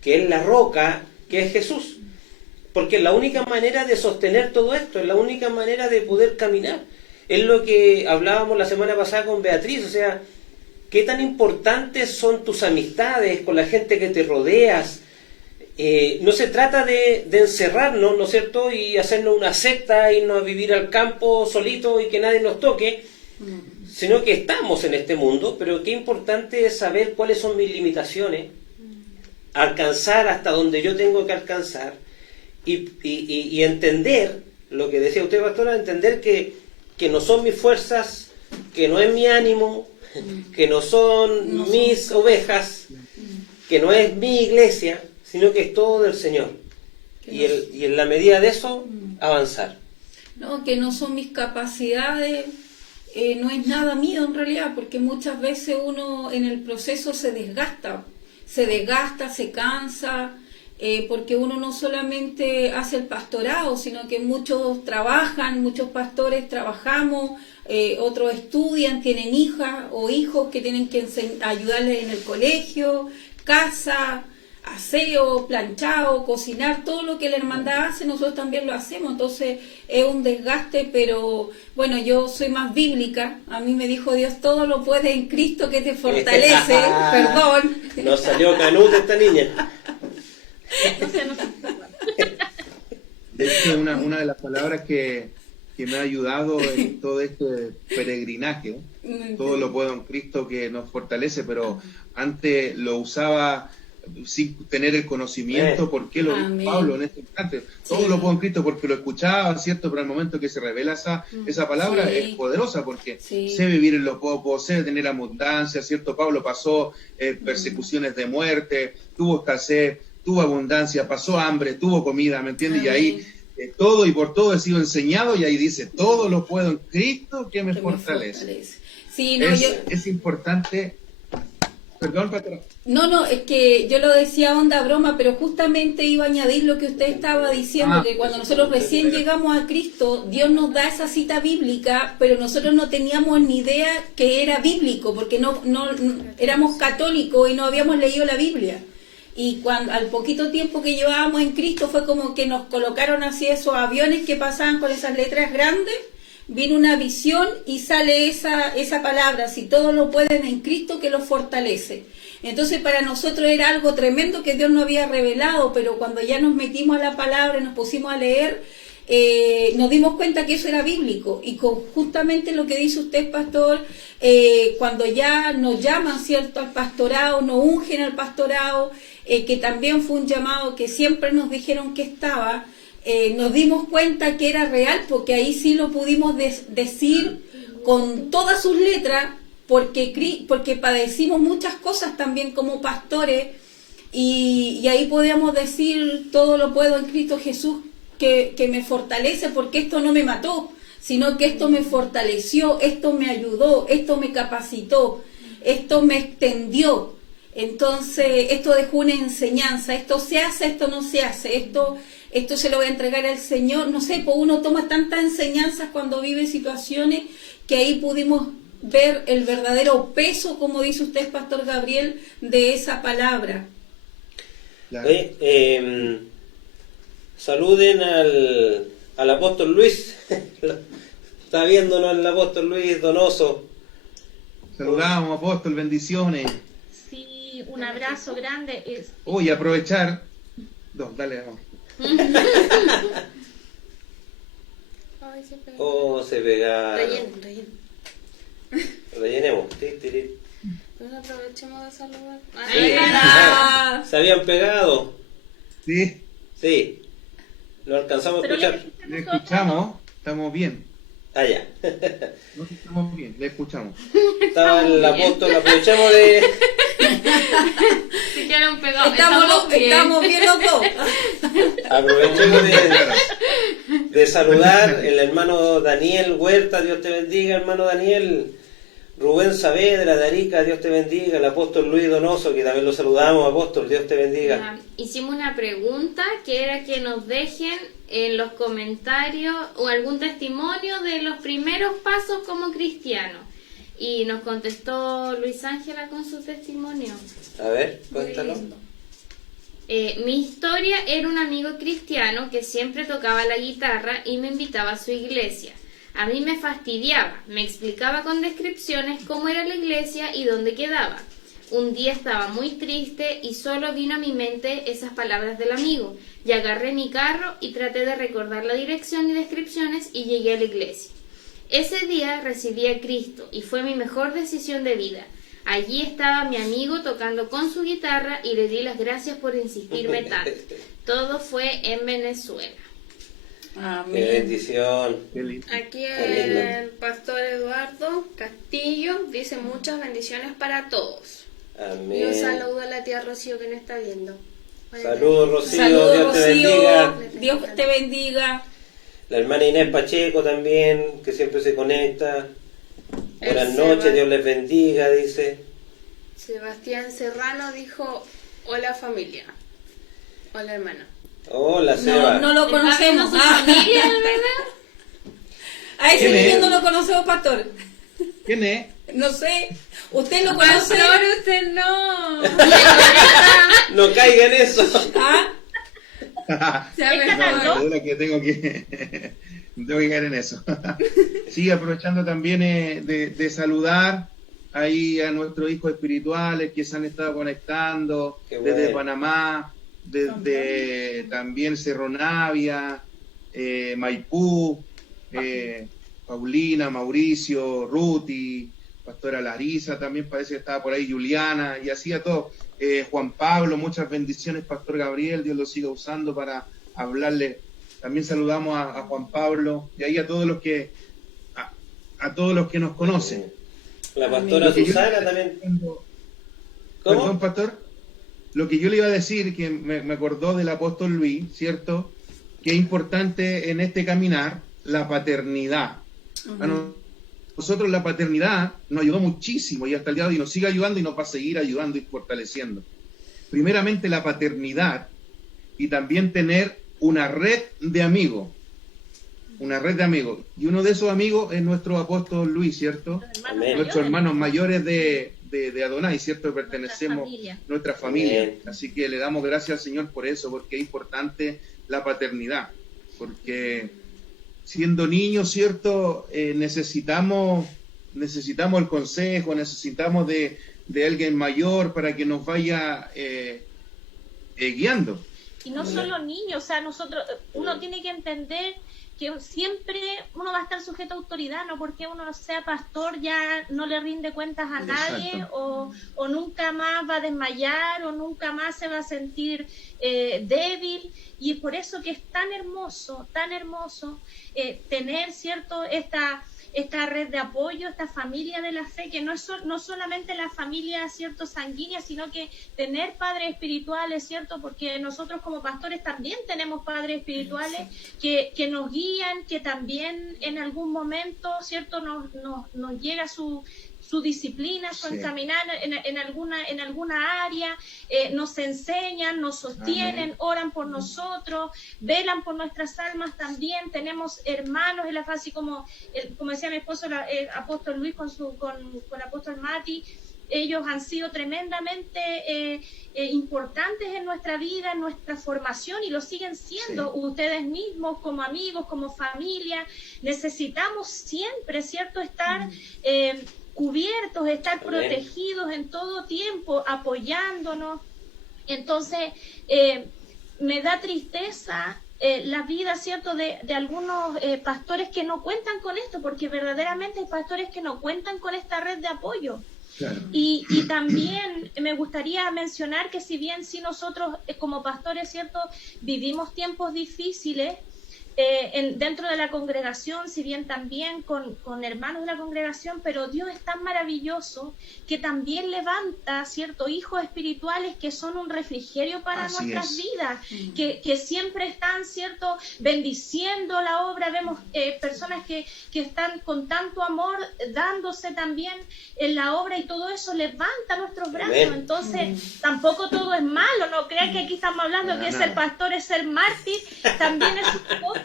que es la roca, que es Jesús. Porque es la única manera de sostener todo esto, es la única manera de poder caminar. Es lo que hablábamos la semana pasada con Beatriz, o sea, qué tan importantes son tus amistades con la gente que te rodeas. No se trata de encerrarnos, ¿no es cierto?, y hacernos una secta, irnos a vivir al campo solito y que nadie nos toque, sino que estamos en este mundo, pero qué importante es saber cuáles son mis limitaciones, alcanzar hasta donde yo tengo que alcanzar y entender, lo que decía usted, pastora, entender que no son mis fuerzas, que no es mi ánimo, que no son mis ovejas, que no es mi iglesia, sino que es todo del Señor. Y en la medida de eso, avanzar. No, que no son mis capacidades, no es nada mío en realidad, porque muchas veces uno en el proceso se desgasta, se cansa, porque uno no solamente hace el pastorado, sino que muchos trabajan, muchos pastores trabajamos, otros estudian, tienen hijas o hijos que tienen que ayudarles en el colegio, casa, aseo, planchado, cocinar, todo lo que la hermandad hace, nosotros también lo hacemos, entonces es un desgaste, pero bueno, yo soy más bíblica, a mí me dijo Dios, todo lo puede en Cristo que te fortalece, perdón. Nos salió canuta esta niña. De hecho, una de las palabras que me ha ayudado en todo este peregrinaje, todo lo puedo en Cristo que nos fortalece, pero antes lo usaba sin tener el conocimiento, ¿por qué lo dijo Pablo en este instante? Todo lo puedo en Cristo porque lo escuchaba, ¿cierto? Pero al momento que se revela esa palabra es poderosa porque sé vivir en lo poco, sé tener abundancia, ¿cierto? Pablo pasó persecuciones de muerte, tuvo escasez, tuvo abundancia, pasó hambre, tuvo comida, ¿me entiendes? Y ahí todo y por todo he sido enseñado y ahí dice, todo lo puedo en Cristo que me fortalece. Sí, no, es importante. Perdón, patrón. No, es que yo lo decía onda broma, pero justamente iba a añadir lo que usted estaba diciendo, que cuando nosotros recién llegamos a Cristo, Dios nos da esa cita bíblica, pero nosotros no teníamos ni idea que era bíblico, porque no éramos católicos y no habíamos leído la Biblia. Y al poquito tiempo que llevábamos en Cristo fue como que nos colocaron así esos aviones que pasaban con esas letras grandes, vino una visión y sale esa palabra, si todos lo pueden en Cristo que los fortalece. Entonces para nosotros era algo tremendo que Dios nos había revelado, pero cuando ya nos metimos a la palabra y nos pusimos a leer, nos dimos cuenta que eso era bíblico. Y con justamente lo que dice usted, pastor, cuando ya nos llaman, ¿cierto?, al pastorado, nos ungen al pastorado, que también fue un llamado que siempre nos dijeron que estaba, nos dimos cuenta que era real, porque ahí sí lo pudimos decir con todas sus letras, porque padecimos muchas cosas también como pastores, y ahí podíamos decir, todo lo puedo en Cristo Jesús, que me fortalece, porque esto no me mató, sino que esto me fortaleció, esto me ayudó, esto me capacitó, esto me extendió. Entonces, esto dejó una enseñanza, esto se hace, esto no se hace, esto se lo voy a entregar al Señor. No sé, pues uno toma tantas enseñanzas cuando vive situaciones que ahí pudimos ver el verdadero peso, como dice usted, Pastor Gabriel, de esa palabra. Claro. Saluden al apóstol Luis. Está viéndonos el apóstol Luis Donoso. Saludamos, apóstol, bendiciones. Sí, un abrazo grande. Oye, aprovechar. No, dale, vamos. Se pegaron. Relleno. Rellenemos. Entonces aprovechemos de saludar. Sí. ¿Se habían pegado? Sí. Sí. ¿Lo alcanzamos a escuchar? Le escuchamos, estamos bien. Ya. No estamos bien, le escuchamos. Estaba el apóstol, aprovechemos de... Si quieren pegar, Estamos bien los dos. Aprovechemos de saludar el hermano Daniel Huerta, Dios te bendiga, hermano Daniel. Rubén Saavedra de Arica, Dios te bendiga. El apóstol Luis Donoso, que también lo saludamos, apóstol, Dios te bendiga. Hicimos una pregunta que era que nos dejen en los comentarios o algún testimonio de los primeros pasos como cristiano. Y nos contestó Luis Ángela con su testimonio. A ver, cuéntalo. Mi historia era un amigo cristiano que siempre tocaba la guitarra y me invitaba a su iglesia. A mí me fastidiaba, me explicaba con descripciones cómo era la iglesia y dónde quedaba. Un día estaba muy triste y solo vino a mi mente esas palabras del amigo, y agarré mi carro y traté de recordar la dirección y descripciones y llegué a la iglesia. Ese día recibí a Cristo y fue mi mejor decisión de vida. Allí estaba mi amigo tocando con su guitarra y le di las gracias por insistirme tanto. Todo fue en Venezuela. Amén. Qué bendición. Qué lindo. Aquí Qué lindo. el pastor Eduardo Castillo dice muchas bendiciones para todos. Y un Amén. saludo a la tía Rocío que nos está viendo. Saludos, Rocío. Saludos, Dios te Rocío. bendiga. Dios te bendiga. La hermana Inés Pacheco también, que siempre se conecta. Buenas noches, Dios les bendiga, dice. Sebastián Serrano dijo, hola familia. Hola hermana. Hola, Seba. No lo conocemos. ¿Su familia, verdad? A ese ¿Quién es? niño no lo conocemos, pastor. ¿Quién es? No sé. ¿Usted lo conoce? Pastor, usted no. No caiga en eso. ¿Ah? No, es que tengo que caer en eso. Sí, aprovechando también de saludar ahí a nuestros hijos espirituales que se han estado conectando Qué bueno. desde Panamá, desde también Cerro Navia, Maipú, Paulina, Mauricio, Ruti, Pastora Larisa también parece que estaba por ahí, Juliana, y así a todos. Juan Pablo, muchas bendiciones, Pastor Gabriel, Dios lo siga usando para hablarle. También saludamos a Juan Pablo y ahí a todos los que a todos los que nos conocen. La pastora Lo que yo- Susana también. Perdón, ¿Cómo? pastor. Lo que yo le iba a decir, que me acordó del apóstol Luis, ¿cierto? Que es importante en este caminar la paternidad. A nosotros la paternidad nos ayudó muchísimo y hasta el día de hoy nos sigue ayudando y nos va a seguir ayudando y fortaleciendo. Primeramente la paternidad y también tener una red de amigos. Una red de amigos. Y uno de esos amigos es nuestro apóstol Luis, ¿cierto? Amén. Nuestros hermanos mayores de Adonai, ¿cierto? Pertenecemos a nuestra familia. Amén. Así que le damos gracias al Señor por eso, porque es importante la paternidad. Porque siendo niños, ¿cierto? Necesitamos el consejo, necesitamos de alguien mayor para que nos vaya guiando. Y no solo niños, o sea, uno tiene que entender que siempre uno va a estar sujeto a autoridad, no porque uno sea pastor ya no le rinde cuentas a nadie, o nunca más va a desmayar, o nunca más se va a sentir débil, y es por eso que es tan hermoso tener, ¿cierto?, esta red de apoyo, esta familia de la fe, que no solamente la familia, ¿cierto?, sanguínea, sino que tener padres espirituales, ¿cierto?, porque nosotros como pastores también tenemos padres espirituales que nos guían, que también en algún momento, ¿cierto?, nos llega su disciplina, su encaminar en alguna área, nos enseñan, nos sostienen, oran por nosotros, velan por nuestras almas también. Tenemos hermanos en la fe, así como decía mi esposo, el apóstol Luis con el apóstol Mati. Ellos han sido tremendamente importantes en nuestra vida, en nuestra formación, y lo siguen siendo. Ustedes mismos, como amigos, como familia, necesitamos siempre, ¿cierto?, estar cubiertos, estar protegidos en todo tiempo, apoyándonos. Entonces, me da tristeza la vida, ¿cierto?, de algunos pastores que no cuentan con esto, porque verdaderamente hay pastores que no cuentan con esta red de apoyo. Claro. Y también me gustaría mencionar que si bien sí nosotros como pastores, ¿cierto?, vivimos tiempos difíciles, dentro de la congregación, si bien también con hermanos de la congregación, pero Dios es tan maravilloso que también levanta, ¿cierto?, hijos espirituales que son un refrigerio para nuestras vidas, que siempre están, ¿cierto?, bendiciendo la obra. Vemos personas que están con tanto amor dándose también en la obra, y todo eso levanta nuestros brazos. Amén. Entonces tampoco todo es malo, no crean que aquí estamos hablando que ser pastor es ser mártir, también es un gozo,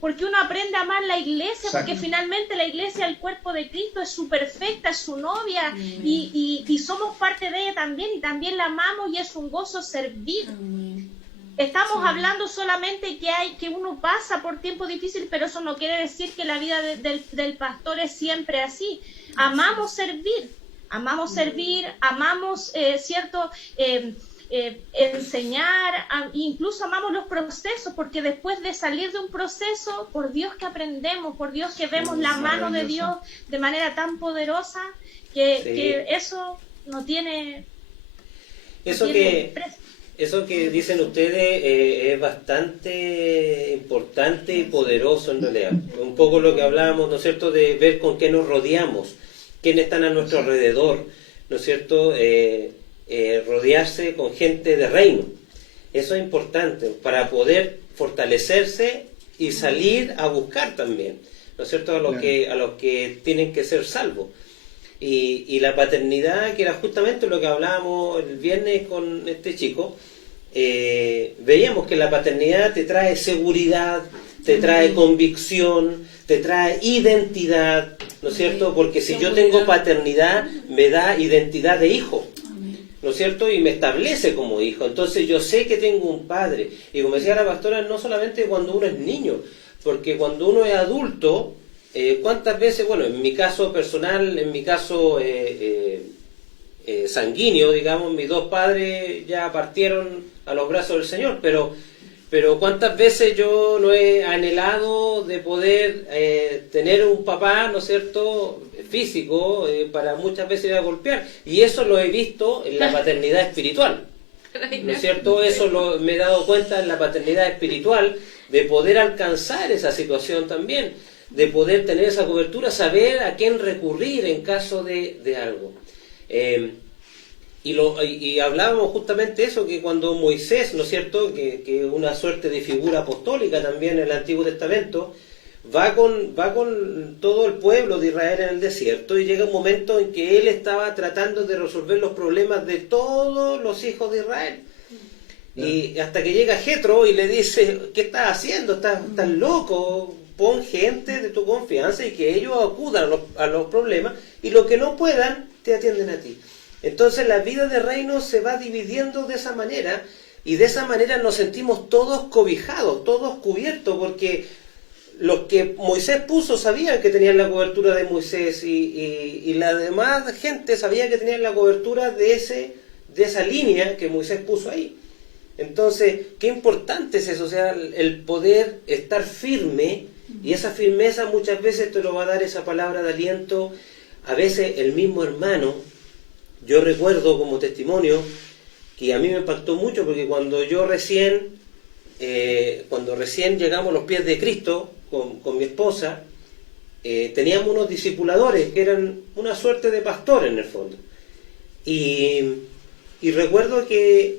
porque uno aprende a amar la iglesia, porque finalmente la iglesia, el cuerpo de Cristo, es su perfecta, es su novia, y somos parte de ella también, y también la amamos, y es un gozo servir. Estamos hablando solamente que uno pasa por tiempos difíciles, pero eso no quiere decir que la vida del pastor es siempre así. Amamos servir, amamos, ¿cierto?, enseñar, incluso amamos los procesos, porque después de salir de un proceso, por Dios que aprendemos, por Dios que vemos la mano de Dios de manera tan poderosa, que eso no tiene... Eso que dicen ustedes es bastante importante y poderoso en realidad. Un poco lo que hablábamos, ¿no es cierto?, de ver con qué nos rodeamos, quiénes están a nuestro alrededor, ¿no es cierto?, rodearse con gente de reino. Eso es importante para poder fortalecerse y salir a buscar también, ¿no es cierto?, a los que tienen que ser salvos. Y la paternidad, que era justamente lo que hablábamos el viernes con este chico, veíamos que la paternidad te trae seguridad, te trae convicción, te trae identidad, ¿no es cierto? Porque si yo tengo paternidad, me da identidad de hijo, ¿no es cierto? Y me establece como hijo. Entonces yo sé que tengo un padre. Y como decía la pastora, no solamente cuando uno es niño, porque cuando uno es adulto, ¿cuántas veces, bueno, en mi caso personal, en mi caso sanguíneo, digamos, mis dos padres ya partieron a los brazos del Señor, pero ¿cuántas veces yo no he anhelado de poder tener un papá, ¿no es cierto?, físico, para muchas veces ir a golpear? Y eso lo he visto en la paternidad espiritual, ¿no es cierto? Eso me he dado cuenta en la paternidad espiritual, de poder alcanzar esa situación también, de poder tener esa cobertura, saber a quién recurrir en caso de algo. Y hablábamos justamente eso, que cuando Moisés, ¿no es cierto?, que una suerte de figura apostólica también en el Antiguo Testamento, va con todo el pueblo de Israel en el desierto, y llega un momento en que él estaba tratando de resolver los problemas de todos los hijos de Israel. Y hasta que llega Jetro y le dice: ¿qué estás haciendo? ¿Estás loco? Pon gente de tu confianza y que ellos acudan a los problemas, y los que no puedan te atienden a ti. Entonces la vida de reino se va dividiendo de esa manera, y de esa manera nos sentimos todos cobijados, todos cubiertos, porque los que Moisés puso sabían que tenían la cobertura de Moisés, y la demás gente sabía que tenían la cobertura de esa línea que Moisés puso ahí. Entonces, qué importante es eso, o sea, el poder estar firme, y esa firmeza muchas veces te lo va a dar esa palabra de aliento, a veces el mismo hermano. Yo recuerdo como testimonio que a mí me impactó mucho, porque cuando recién llegamos a los pies de Cristo con mi esposa, teníamos unos discipuladores que eran una suerte de pastores en el fondo. Y recuerdo que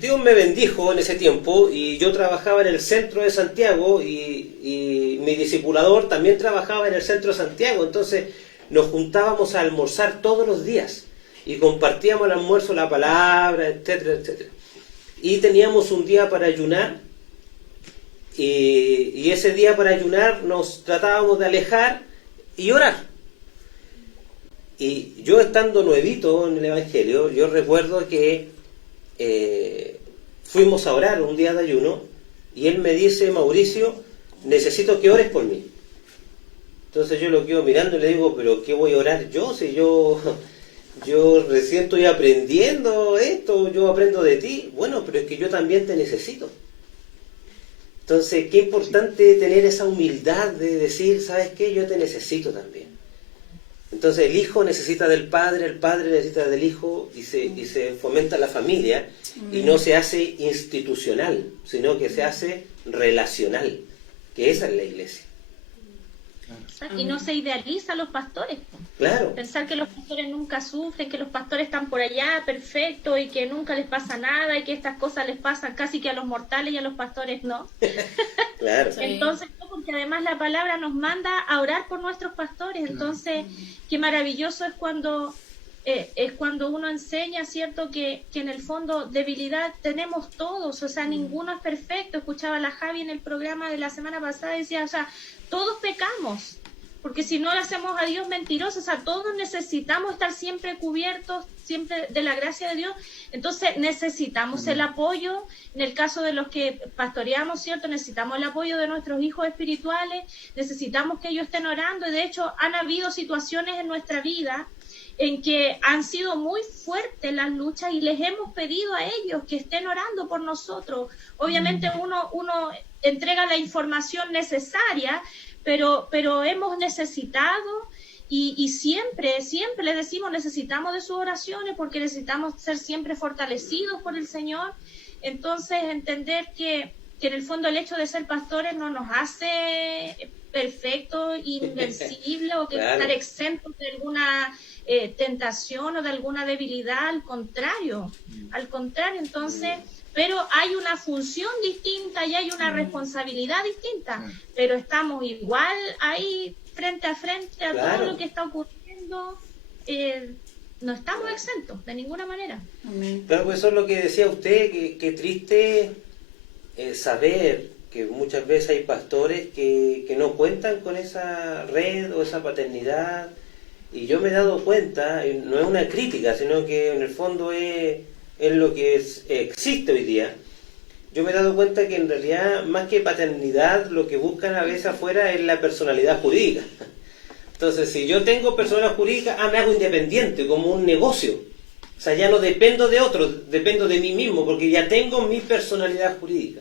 Dios me bendijo en ese tiempo, y yo trabajaba en el centro de Santiago, y mi discipulador también trabajaba en el centro de Santiago. Entonces nos juntábamos a almorzar todos los días y compartíamos el almuerzo, la palabra, etcétera, etcétera. Y teníamos un día para ayunar, y ese día para ayunar nos tratábamos de alejar y orar. Y yo, estando nuevito en el Evangelio, yo recuerdo que fuimos a orar un día de ayuno, y él me dice: Mauricio, necesito que ores por mí. Entonces yo lo quedo mirando y le digo: ¿pero qué voy a orar yo? Si yo recién estoy aprendiendo esto, yo aprendo de ti. Bueno, pero es que yo también te necesito. Entonces, qué importante tener esa humildad de decir: ¿sabes qué? Yo te necesito también. Entonces el hijo necesita del padre, el padre necesita del hijo, y se fomenta la familia, y no se hace institucional, sino que se hace relacional, que esa es la iglesia. Y no se idealiza a los pastores. Claro. Pensar que los pastores nunca sufren, que los pastores están por allá perfectos y que nunca les pasa nada, y que estas cosas les pasan casi que a los mortales y a los pastores no. Claro. Entonces, porque además la palabra nos manda a orar por nuestros pastores. Entonces, qué maravilloso es cuando uno enseña, ¿cierto?, que en el fondo debilidad tenemos todos, o sea, ninguno es perfecto. Escuchaba a la Javi en el programa de la semana pasada y decía, o sea, todos pecamos, porque si no le hacemos a Dios mentiroso, o sea, todos necesitamos estar siempre cubiertos, siempre de la gracia de Dios. Entonces necesitamos el apoyo, en el caso de los que pastoreamos, ¿cierto?, necesitamos el apoyo de nuestros hijos espirituales, necesitamos que ellos estén orando, y de hecho han habido situaciones en nuestra vida en que han sido muy fuertes las luchas y les hemos pedido a ellos que estén orando por nosotros. Obviamente uno entrega la información necesaria, pero hemos necesitado y siempre les decimos, necesitamos de sus oraciones porque necesitamos ser siempre fortalecidos por el Señor. Entonces, entender que en el fondo el hecho de ser pastores no nos hace perfectos, invencibles o que estar exentos de alguna tentación o de alguna debilidad, al contrario, entonces, pero hay una función distinta y hay una responsabilidad distinta, pero estamos igual ahí frente a frente a todo lo que está ocurriendo, no estamos exentos de ninguna manera. Claro, pues eso es lo que decía usted, que triste saber que muchas veces hay pastores que no cuentan con esa red o esa paternidad, y yo me he dado cuenta, no es una crítica, sino que en el fondo es lo que existe hoy día. Yo me he dado cuenta que en realidad, más que paternidad, lo que buscan a veces afuera es la personalidad jurídica. Entonces, si yo tengo personalidad jurídica, me hago independiente, como un negocio. O sea, ya no dependo de otros, dependo de mí mismo, porque ya tengo mi personalidad jurídica.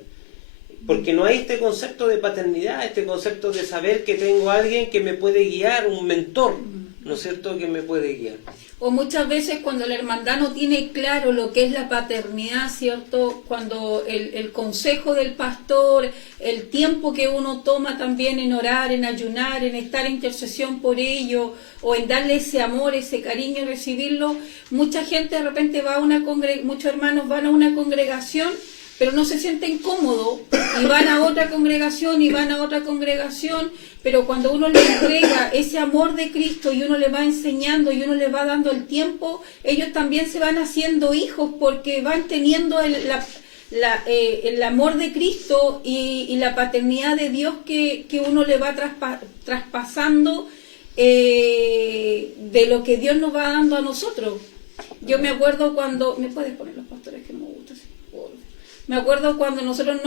Porque no hay este concepto de paternidad, este concepto de saber que tengo a alguien que me puede guiar, un mentor, ¿no es cierto?, que me puede guiar. O muchas veces cuando la hermandad no tiene claro lo que es la paternidad, ¿cierto? Cuando el consejo del pastor, el tiempo que uno toma también en orar, en ayunar, en estar en intercesión por ello, o en darle ese amor, ese cariño, recibirlo, mucha gente de repente va a muchos hermanos van a una congregación, pero no se sienten cómodos y van a otra congregación y van a otra congregación, pero cuando uno le entrega ese amor de Cristo y uno le va enseñando y uno le va dando el tiempo, ellos también se van haciendo hijos porque van teniendo el amor de Cristo y la paternidad de Dios que uno le va traspasando de lo que Dios nos va dando a nosotros. Yo me acuerdo cuando... ¿Me puedes poner los pastores que me gustan? Me acuerdo cuando nosotros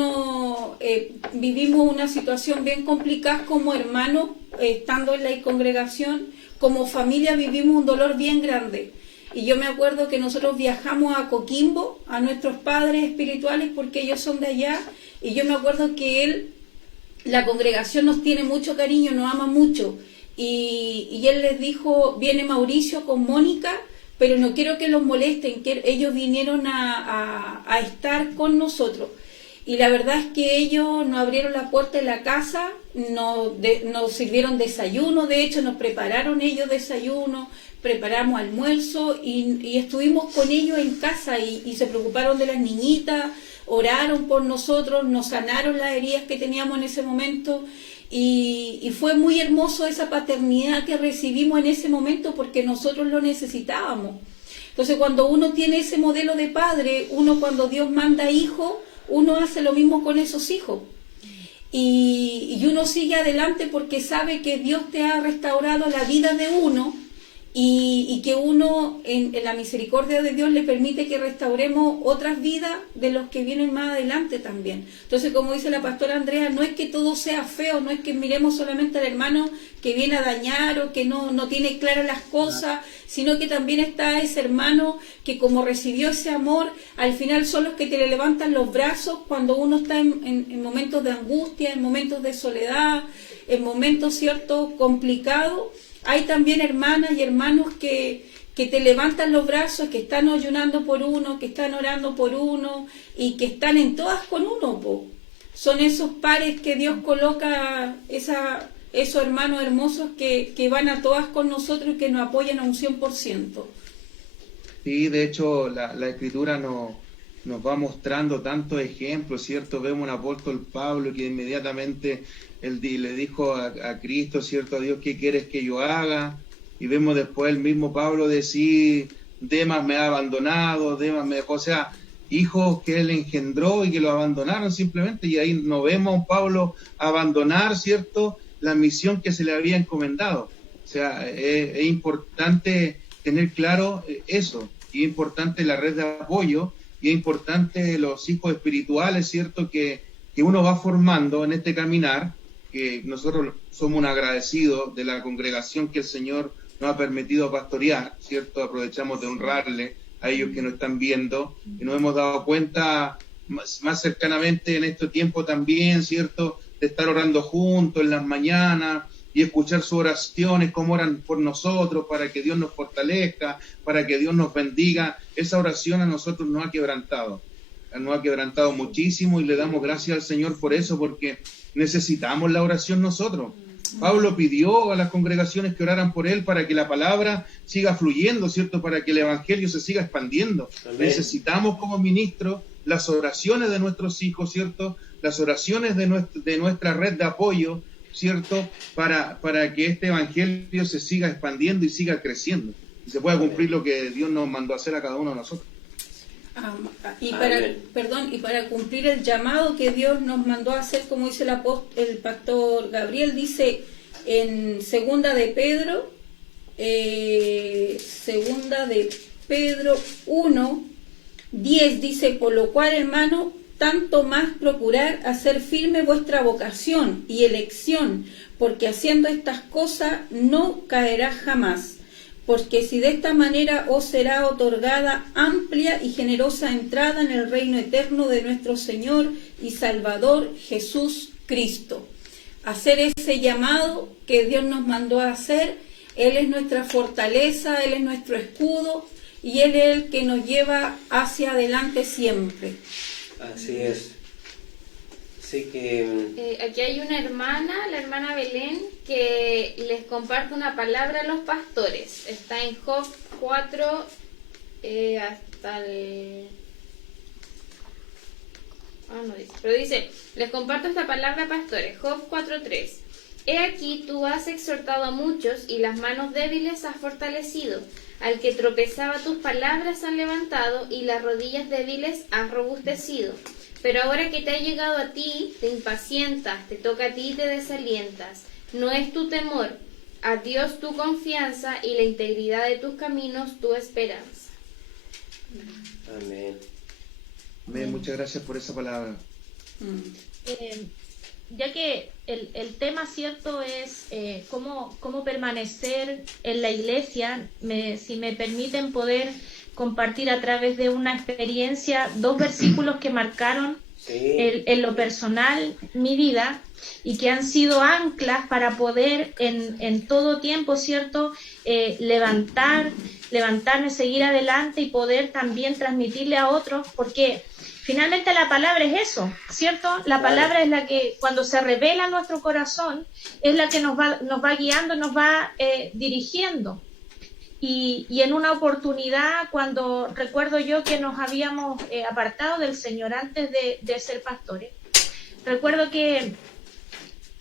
vivimos una situación bien complicada como hermanos, estando en la congregación, como familia vivimos un dolor bien grande. Y yo me acuerdo que nosotros viajamos a Coquimbo, a nuestros padres espirituales, porque ellos son de allá, y yo me acuerdo que la congregación nos tiene mucho cariño, nos ama mucho, y él les dijo, viene Mauricio con Mónica, pero no quiero que los molesten, que ellos vinieron a estar con nosotros. Y la verdad es que ellos nos abrieron la puerta de la casa, nos sirvieron desayuno, de hecho nos prepararon ellos desayuno, preparamos almuerzo y estuvimos con ellos en casa y se preocuparon de las niñitas, oraron por nosotros, nos sanaron las heridas que teníamos en ese momento. Y fue muy hermoso esa paternidad que recibimos en ese momento porque nosotros lo necesitábamos. Entonces cuando uno tiene ese modelo de padre, uno cuando Dios manda hijos, uno hace lo mismo con esos hijos. Y uno sigue adelante porque sabe que Dios te ha restaurado la vida de uno y que uno en la misericordia de Dios le permite que restauremos otras vidas de los que vienen más adelante también. Entonces, como dice la pastora Andrea, no es que todo sea feo, no es que miremos solamente al hermano que viene a dañar o que no tiene claras las cosas, sino que también está ese hermano que como recibió ese amor, al final son los que te le levantan los brazos cuando uno está en momentos de angustia, en momentos de soledad, en momentos, ¿cierto?, complicados. Hay también hermanas y hermanos que te levantan los brazos, que están ayunando por uno, que están orando por uno y que están en todas con uno, po. Son esos pares que Dios coloca, esos hermanos hermosos que van a todas con nosotros y que nos apoyan a un 100%. Sí, de hecho la Escritura nos va mostrando tantos ejemplos, ¿cierto? Vemos un apóstol Pablo que inmediatamente él le dijo a Cristo, ¿cierto? A Dios, ¿qué quieres que yo haga? Y vemos después el mismo Pablo decir, Demas me ha abandonado, Demas me dejó, o sea, hijos que él engendró y que lo abandonaron simplemente, y ahí no vemos a un Pablo abandonar, ¿cierto?, la misión que se le había encomendado. O sea, es importante tener claro eso, y es importante la red de apoyo, y es importante los hijos espirituales, ¿cierto?, que uno va formando en este caminar, que nosotros somos un agradecido de la congregación que el Señor nos ha permitido pastorear, ¿cierto? Aprovechamos de honrarle a ellos que nos están viendo y nos hemos dado cuenta más cercanamente en este tiempo también, ¿cierto? De estar orando juntos en las mañanas y escuchar sus oraciones, cómo oran por nosotros, para que Dios nos fortalezca, para que Dios nos bendiga. Esa oración a nosotros nos ha quebrantado muchísimo y le damos gracias al Señor por eso, porque necesitamos la oración nosotros. Pablo pidió a las congregaciones que oraran por él para que la palabra siga fluyendo, ¿cierto? Para que el evangelio se siga expandiendo. Amén. Necesitamos como ministros las oraciones de nuestros hijos, ¿cierto? Las oraciones de nuestra red de apoyo, ¿cierto? Para que este evangelio se siga expandiendo y siga creciendo y se pueda cumplir lo que Dios nos mandó a hacer a cada uno de nosotros. Y para cumplir el llamado que Dios nos mandó a hacer, como dice el pastor Gabriel, dice en segunda de Pedro 1:10, dice: por lo cual, hermano, tanto más procurar hacer firme vuestra vocación y elección, porque haciendo estas cosas no caerá jamás. Porque si de esta manera os será otorgada amplia y generosa entrada en el reino eterno de nuestro Señor y Salvador Jesús Cristo. Hacer ese llamado que Dios nos mandó a hacer. Él es nuestra fortaleza, Él es nuestro escudo y Él es el que nos lleva hacia adelante siempre. Así es. Así que aquí hay una hermana, la hermana Belén, que les comparte una palabra a los pastores. Está en Job 4 hasta el... no dice, pero dice: les comparto esta palabra, pastores. Job 4:3. He aquí, tú has exhortado a muchos y las manos débiles has fortalecido. Al que tropezaba tus palabras han levantado y las rodillas débiles has robustecido. Pero ahora que te ha llegado a ti, te impacientas, te toca a ti y te desalientas. No es tu temor, a Dios tu confianza y la integridad de tus caminos tu esperanza. amén. Amén. Muchas gracias por esa palabra. Ya que el tema, cierto, es cómo permanecer en la iglesia, si me permiten poder compartir a través de una experiencia 2 versículos que marcaron en lo personal mi vida y que han sido anclas para poder en todo tiempo, cierto, levantarme, seguir adelante y poder también transmitirle a otros, porque finalmente la palabra es eso, ¿cierto? La palabra es la que cuando se revela en nuestro corazón es la que nos va guiando, nos va dirigiendo. Y en una oportunidad, cuando recuerdo yo que nos habíamos apartado del Señor antes de ser pastores, recuerdo que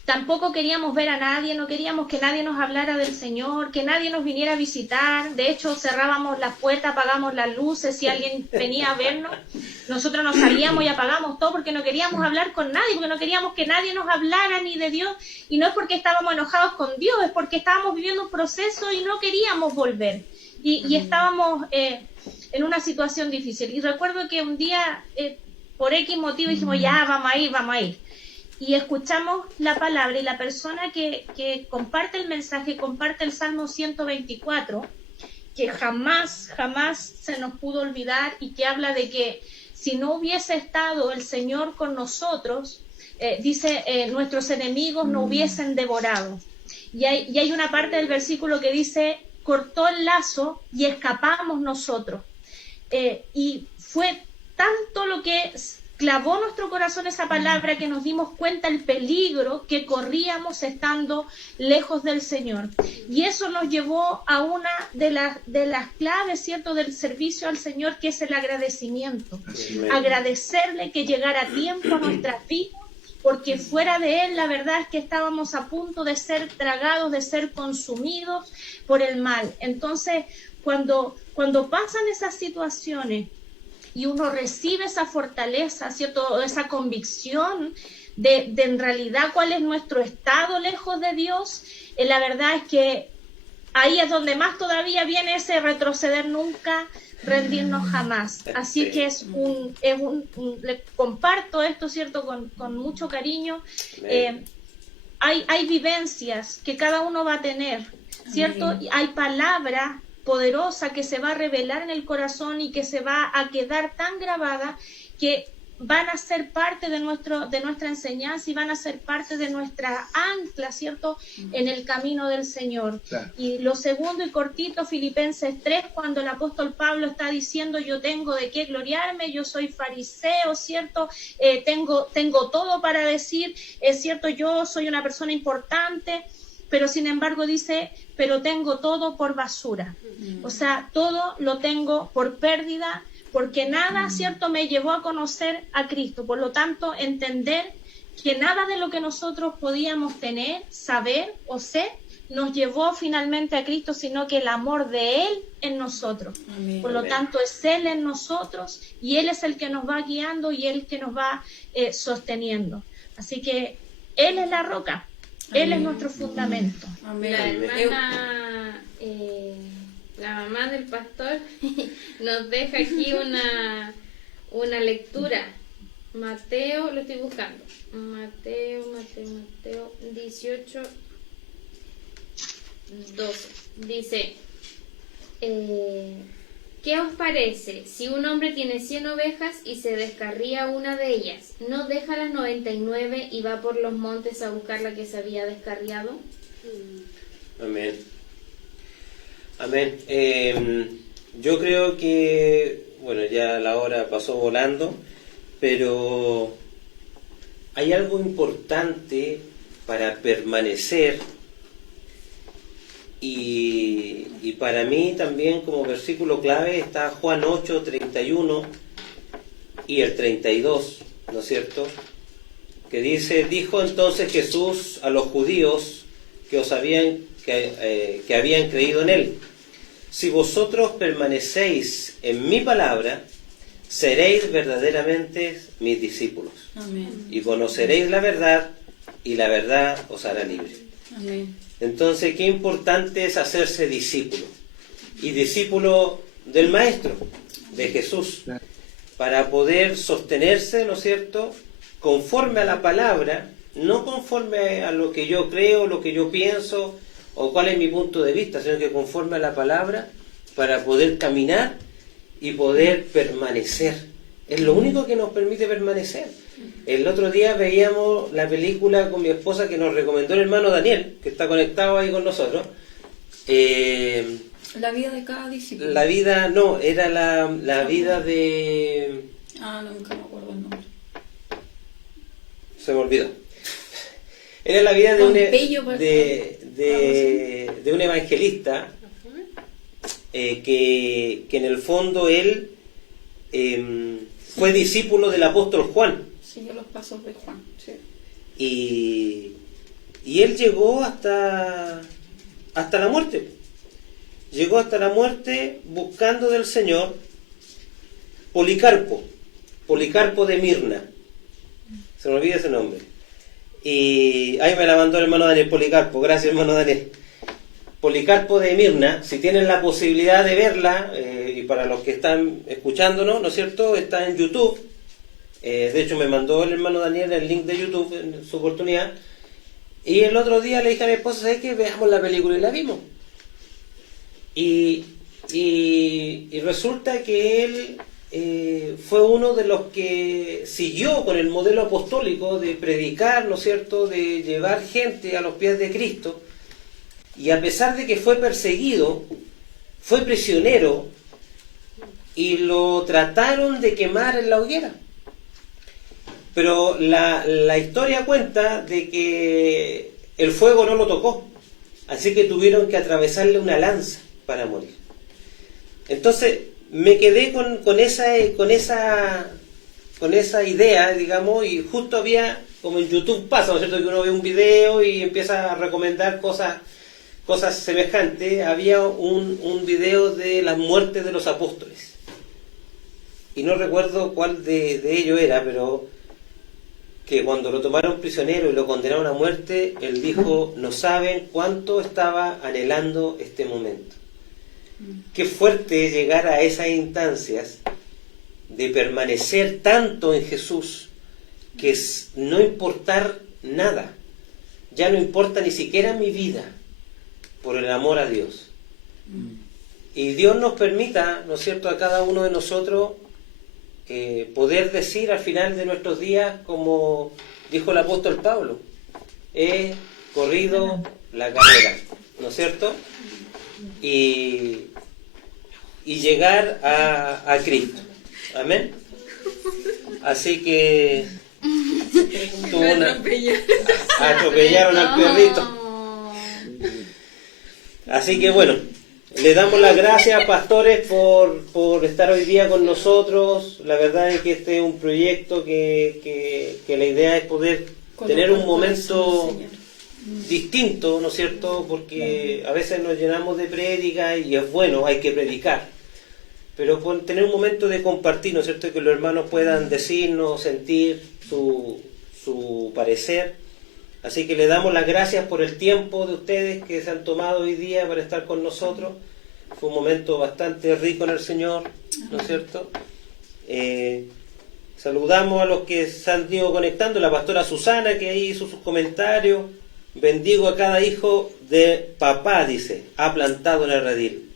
tampoco queríamos ver a nadie, no queríamos que nadie nos hablara del Señor, que nadie nos viniera a visitar. De hecho, cerrábamos las puertas, apagamos las luces, si alguien venía a vernos, nosotros nos salíamos y apagamos todo porque no queríamos hablar con nadie, porque no queríamos que nadie nos hablara ni de Dios, y no es porque estábamos enojados con Dios, es porque estábamos viviendo un proceso y no queríamos volver, y estábamos en una situación difícil. Y recuerdo que un día, por X motivo, dijimos, ya, vamos a ir. Y escuchamos la palabra y la persona que comparte el mensaje, comparte el Salmo 124, que jamás se nos pudo olvidar y que habla de que si no hubiese estado el Señor con nosotros, dice, nuestros enemigos no hubiesen devorado. Y hay una parte del versículo que dice, cortó el lazo y escapamos nosotros. Y fue tanto lo que clavó nuestro corazón esa palabra que nos dimos cuenta el peligro que corríamos estando lejos del Señor. Y eso nos llevó a una de las claves, ¿cierto?, del servicio al Señor, que es el agradecimiento. Agradecerle que llegara a tiempo a nuestras vidas, porque fuera de Él la verdad es que estábamos a punto de ser tragados, de ser consumidos por el mal. Entonces, cuando pasan esas situaciones y uno recibe esa fortaleza, ¿cierto?, esa convicción de en realidad cuál es nuestro estado lejos de Dios, la verdad es que ahí es donde más todavía viene ese retroceder nunca, rendirnos jamás. Así que le comparto esto, ¿cierto?, con mucho cariño. Hay vivencias que cada uno va a tener, ¿cierto? Amén. Y hay palabra poderosa que se va a revelar en el corazón y que se va a quedar tan grabada que van a ser parte de nuestra enseñanza y van a ser parte de nuestra ancla, ¿cierto?, en el camino del Señor. Claro. Y lo segundo y cortito, Filipenses 3, cuando el apóstol Pablo está diciendo, yo tengo de qué gloriarme, yo soy fariseo, ¿cierto?, tengo todo para decir, es cierto, yo soy una persona importante, pero sin embargo dice, pero tengo todo por basura. O sea, todo lo tengo por pérdida, porque nada, ¿cierto?, me llevó a conocer a Cristo. Por lo tanto, entender que nada de lo que nosotros podíamos tener, saber o ser, nos llevó finalmente a Cristo, sino que el amor de Él en nosotros. Amén. Por lo tanto, es Él en nosotros y Él es el que nos va guiando y Él el que nos va sosteniendo. Así que Él es la roca, Él es nuestro fundamento. Amén. La hermana, la mamá del pastor, nos deja aquí una lectura. Mateo, lo estoy buscando. Mateo 18, 12. Dice, ¿qué os parece si un hombre tiene 100 ovejas y se descarría una de ellas? ¿No deja las 99 y va por los montes a buscar la que se había descarriado? Amén. Amén. Yo creo que, bueno, ya la hora pasó volando, pero hay algo importante para permanecer y para mí también como versículo clave está Juan 8, 31 y el 32, ¿no es cierto? Que dice, dijo entonces Jesús a los judíos que habían creído en él, si vosotros permanecéis en mi palabra, seréis verdaderamente mis discípulos. Amén. Y conoceréis la verdad, y la verdad os hará libre. Amén. Entonces, qué importante es hacerse discípulo. Y discípulo del Maestro, de Jesús, para poder sostenerse, ¿no es cierto?, conforme a la palabra, no conforme a lo que yo creo, lo que yo pienso, o cuál es mi punto de vista, sino que conforme a la palabra, para poder caminar y poder permanecer. Es lo único que nos permite permanecer. El otro día veíamos la película con mi esposa que nos recomendó el hermano Daniel, que está conectado ahí con nosotros. La vida de cada discípulo. La vida, no, era la vida de... nunca me acuerdo el nombre. Se me olvidó. Era la vida de un evangelista que en el fondo él fue discípulo del apóstol Juan. Siguió los pasos de Juan. Sí. Y él llegó hasta la muerte. Llegó hasta la muerte buscando del Señor. Policarpo de Mirna. Se me olvida ese nombre. Y ahí me la mandó el hermano Daniel, Policarpo. Gracias, hermano Daniel. Policarpo de Mirna, si tienen la posibilidad de verla, y para los que están escuchándonos, ¿no es cierto?, está en YouTube. De hecho, me mandó el hermano Daniel el link de YouTube en su oportunidad. Y el otro día le dije a mi esposa, ¿sabes qué? Veamos la película, y la vimos. Y resulta que él fue uno de los que siguió con el modelo apostólico de predicar, ¿no es cierto?, de llevar gente a los pies de Cristo. Y a pesar de que fue perseguido, fue prisionero y lo trataron de quemar en la hoguera. Pero la historia cuenta de que el fuego no lo tocó, así que tuvieron que atravesarle una lanza para morir. Entonces me quedé con esa idea, digamos, y justo había, como en YouTube pasa, ¿no es cierto?, que uno ve un video y empieza a recomendar cosas semejantes. Había un video de las muertes de los apóstoles. Y no recuerdo cuál de ellos era, pero que cuando lo tomaron prisionero y lo condenaron a muerte, él dijo, no saben cuánto estaba anhelando este momento. Qué fuerte es llegar a esas instancias de permanecer tanto en Jesús, que es no importar nada. Ya no importa ni siquiera mi vida. por el amor a Dios. Y Dios nos permita, ¿no es cierto?, a cada uno de nosotros poder decir al final de nuestros días, como dijo el apóstol Pablo, he corrido la carrera, ¿no es cierto? Y llegar a Cristo. Amén. Así que atropellaron al perrito. Así que bueno, le damos las gracias, pastores, por estar hoy día con nosotros. La verdad es que este es un proyecto que la idea es poder tener un momento distinto, ¿no es cierto? Porque a veces nos llenamos de prédica y es bueno, hay que predicar. Pero por tener un momento de compartir, ¿no es cierto? Que los hermanos puedan decirnos, sentir su parecer. Así que le damos las gracias por el tiempo de ustedes que se han tomado hoy día para estar con nosotros. Fue un momento bastante rico en el Señor, ¿no es cierto? Saludamos a los que se han ido conectando, la pastora Susana que ahí hizo sus comentarios. Bendigo a cada hijo de papá, dice, ha plantado en el redil.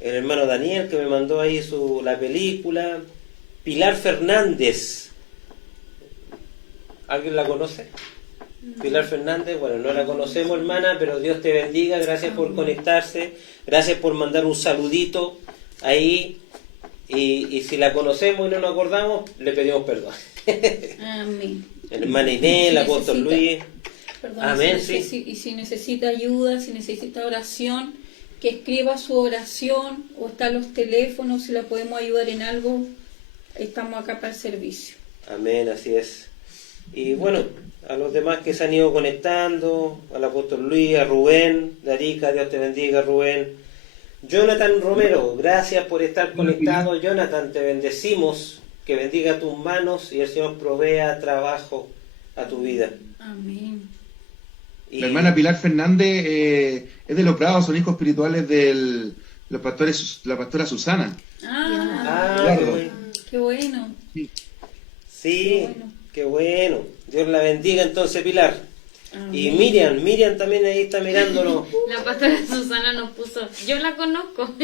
El hermano Daniel que me mandó ahí la película. Pilar Fernández. ¿Alguien la conoce? Pilar Fernández, bueno, no la conocemos, hermana, pero Dios te bendiga, gracias por conectarse, gracias por mandar un saludito ahí, y si la conocemos y no nos acordamos, le pedimos perdón. Amén. Hermana Inés, el apóstol Luis. Perdón, Amén, y si necesita ayuda, si necesita oración, que escriba su oración, o están los teléfonos, si la podemos ayudar en algo, estamos acá para el servicio. Amén, así es. Y bueno, a los demás que se han ido conectando, al apóstol Luis, a Rubén, de Arica, Dios te bendiga, Rubén. Jonathan Romero, gracias por estar conectado. Jonathan, te bendecimos, que bendiga tus manos y el Señor provea trabajo a tu vida. Amén. Y la hermana Pilar Fernández es de Los Prados, son hijos espirituales de la pastora Susana. claro. Qué bueno. Sí, qué bueno. Dios la bendiga entonces, Pilar. Amén. Y Miriam también ahí está mirándonos. La pastora Susana nos puso, yo la conozco.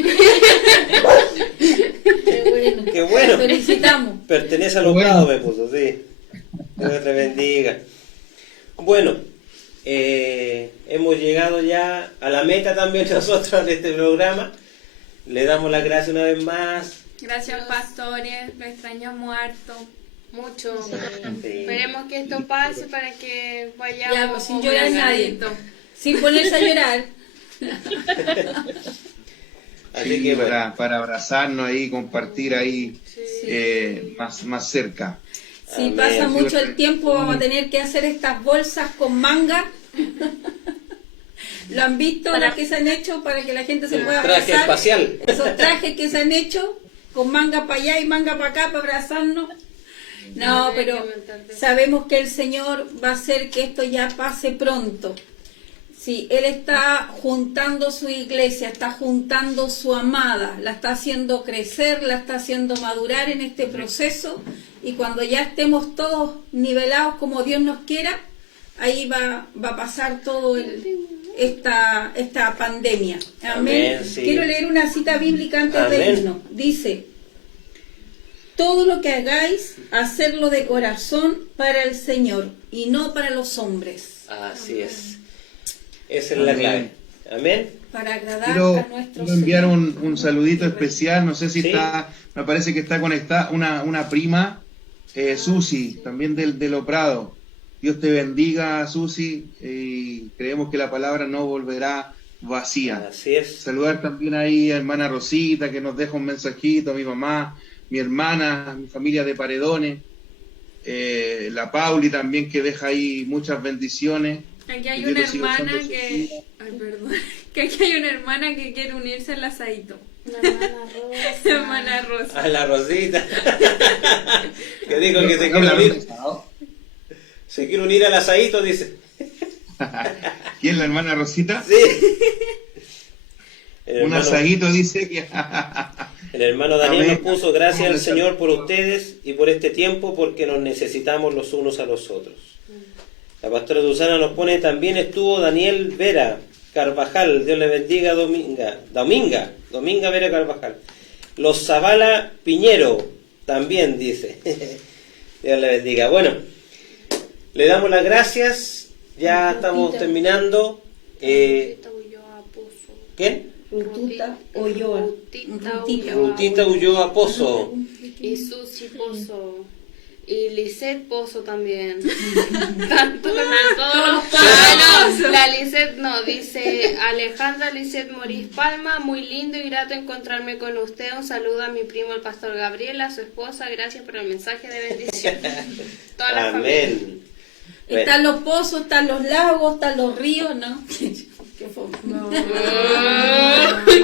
Qué bueno. Qué bueno. Felicitamos. Pertenece a Los Prados, me puso, sí. Dios te bendiga. Bueno, hemos llegado ya a la meta también nosotros de este programa. Le damos las gracias una vez más. Gracias, pastores, lo extrañamos harto, mucho. Sí. Esperemos que esto pase para que vayamos Ya, pues, sin llorar organizadito. nadie. Sin ponerse a llorar. Así Sí, que bueno. para abrazarnos ahí, compartir ahí más cerca. Si Amén. pasa mucho el tiempo, vamos a tener que hacer estas bolsas con manga. ¿Lo han visto las que se han hecho para que la gente se pueda Traje abrazar? espacial. Esos trajes que se han hecho con manga para allá y manga para acá para abrazarnos. No, pero sabemos que el Señor va a hacer que esto ya pase pronto. Sí, Él está juntando su iglesia, está juntando su amada, la está haciendo crecer, la está haciendo madurar en este proceso, y cuando ya estemos todos nivelados como Dios nos quiera, ahí va a pasar todo esta pandemia. Amén. Amén, sí. Quiero leer una cita bíblica antes Amén. de irnos. Dice: todo lo que hagáis, hacerlo de corazón para el Señor y no para los hombres. Así es. Esa es la clave. Amén. Para agradar Quiero a nuestro enviar Señor. un saludito especial, no sé si Sí. está, me parece que está conectada una prima, Susi, también de Los Prados. Dios te bendiga, Susi, y creemos que la palabra no volverá vacía. Así es. Saludar también ahí a hermana Rosita, que nos deja un mensajito, a mi mamá, mi hermana, mi familia de Paredones, la Pauli también, que deja ahí muchas bendiciones. Aquí hay Que una Dios te siga hermana usando que... su vida. Ay, perdón. Que aquí hay una hermana que quiere unirse al asadito. La hermana Rosa. Hermana Rosa. A la Rosita. Que dijo que se quiere unir. Se quiere unir al asadito, dice. ¿Quién, la hermana Rosita? Sí. El Un hermano, asadito, dice que... el hermano Daniel nos Amén. puso gracias al Señor por ustedes y por este tiempo, porque nos necesitamos los unos a los otros. La pastora Susana nos pone, también estuvo Daniel Vera Carvajal, Dios le bendiga, Dominga Vera Carvajal. Los Zavala Piñero, también dice. Dios le bendiga. Bueno, le damos las gracias, ya estamos terminando. ¿Quién? Rutita Ulloa. Rutita Ulloa Pozo. Y Susi Pozo. Y Lisette Pozo también. Todos los Pozo. La Lisette no, dice Alejandra Lisette Morís Palma, muy lindo y grato encontrarme con usted. Un saludo a mi primo el pastor Gabriel, a su esposa, gracias por el mensaje de bendición. Toda la familia. Amén. Están los pozos, están los lagos, están los ríos, ¿no? Qué fome.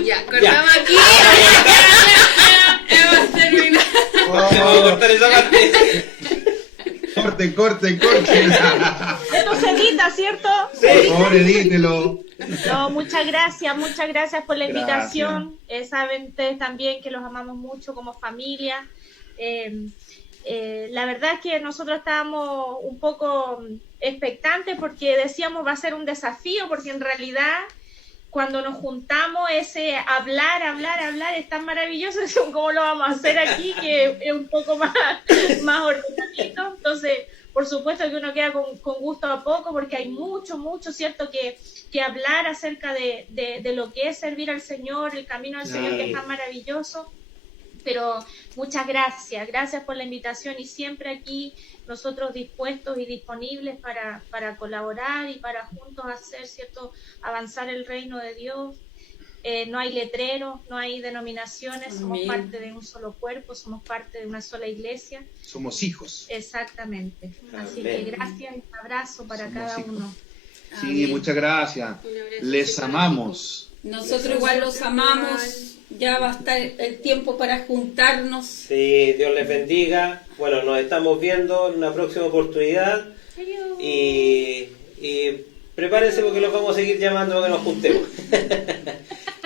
Ya, cortamos aquí. Hemos terminado. Vamos a cortar esa parte. Corten. Esto se edita, ¿cierto? Por favor, edítelo. No, muchas gracias por la invitación. Saben ustedes también que los amamos mucho como familia. La verdad es que nosotros estábamos un poco expectantes porque decíamos va a ser un desafío, porque en realidad cuando nos juntamos ese hablar es tan maravilloso, como lo vamos a hacer aquí, que es un poco más ordenadito. Entonces, por supuesto que uno queda con gusto a poco, porque hay mucho, ¿cierto?, que hablar acerca de lo que es servir al Señor, el camino al Señor, que es tan maravilloso. Pero muchas gracias por la invitación, y siempre aquí nosotros dispuestos y disponibles para colaborar y para juntos hacer, ¿cierto?, avanzar el reino de Dios. No hay letreros, no hay denominaciones, somos parte de un solo cuerpo, somos parte de una sola iglesia. Somos hijos. Exactamente. Así Amén. que gracias y un abrazo para cada uno. Sí, muchas gracias. Les amamos. Nosotros igual los amamos. Ya va a estar el tiempo para juntarnos. Sí, Dios les bendiga. Bueno, nos estamos viendo en una próxima oportunidad. Y prepárense porque los vamos a seguir llamando para que nos juntemos.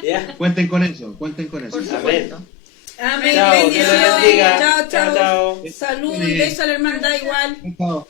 ¿Ya? Cuenten con eso. Por Amén. supuesto. Amén. Chao, Dios les Bendiciones. bendiga. Chao. Chao. Salud y beso a la hermandad igual. Chao.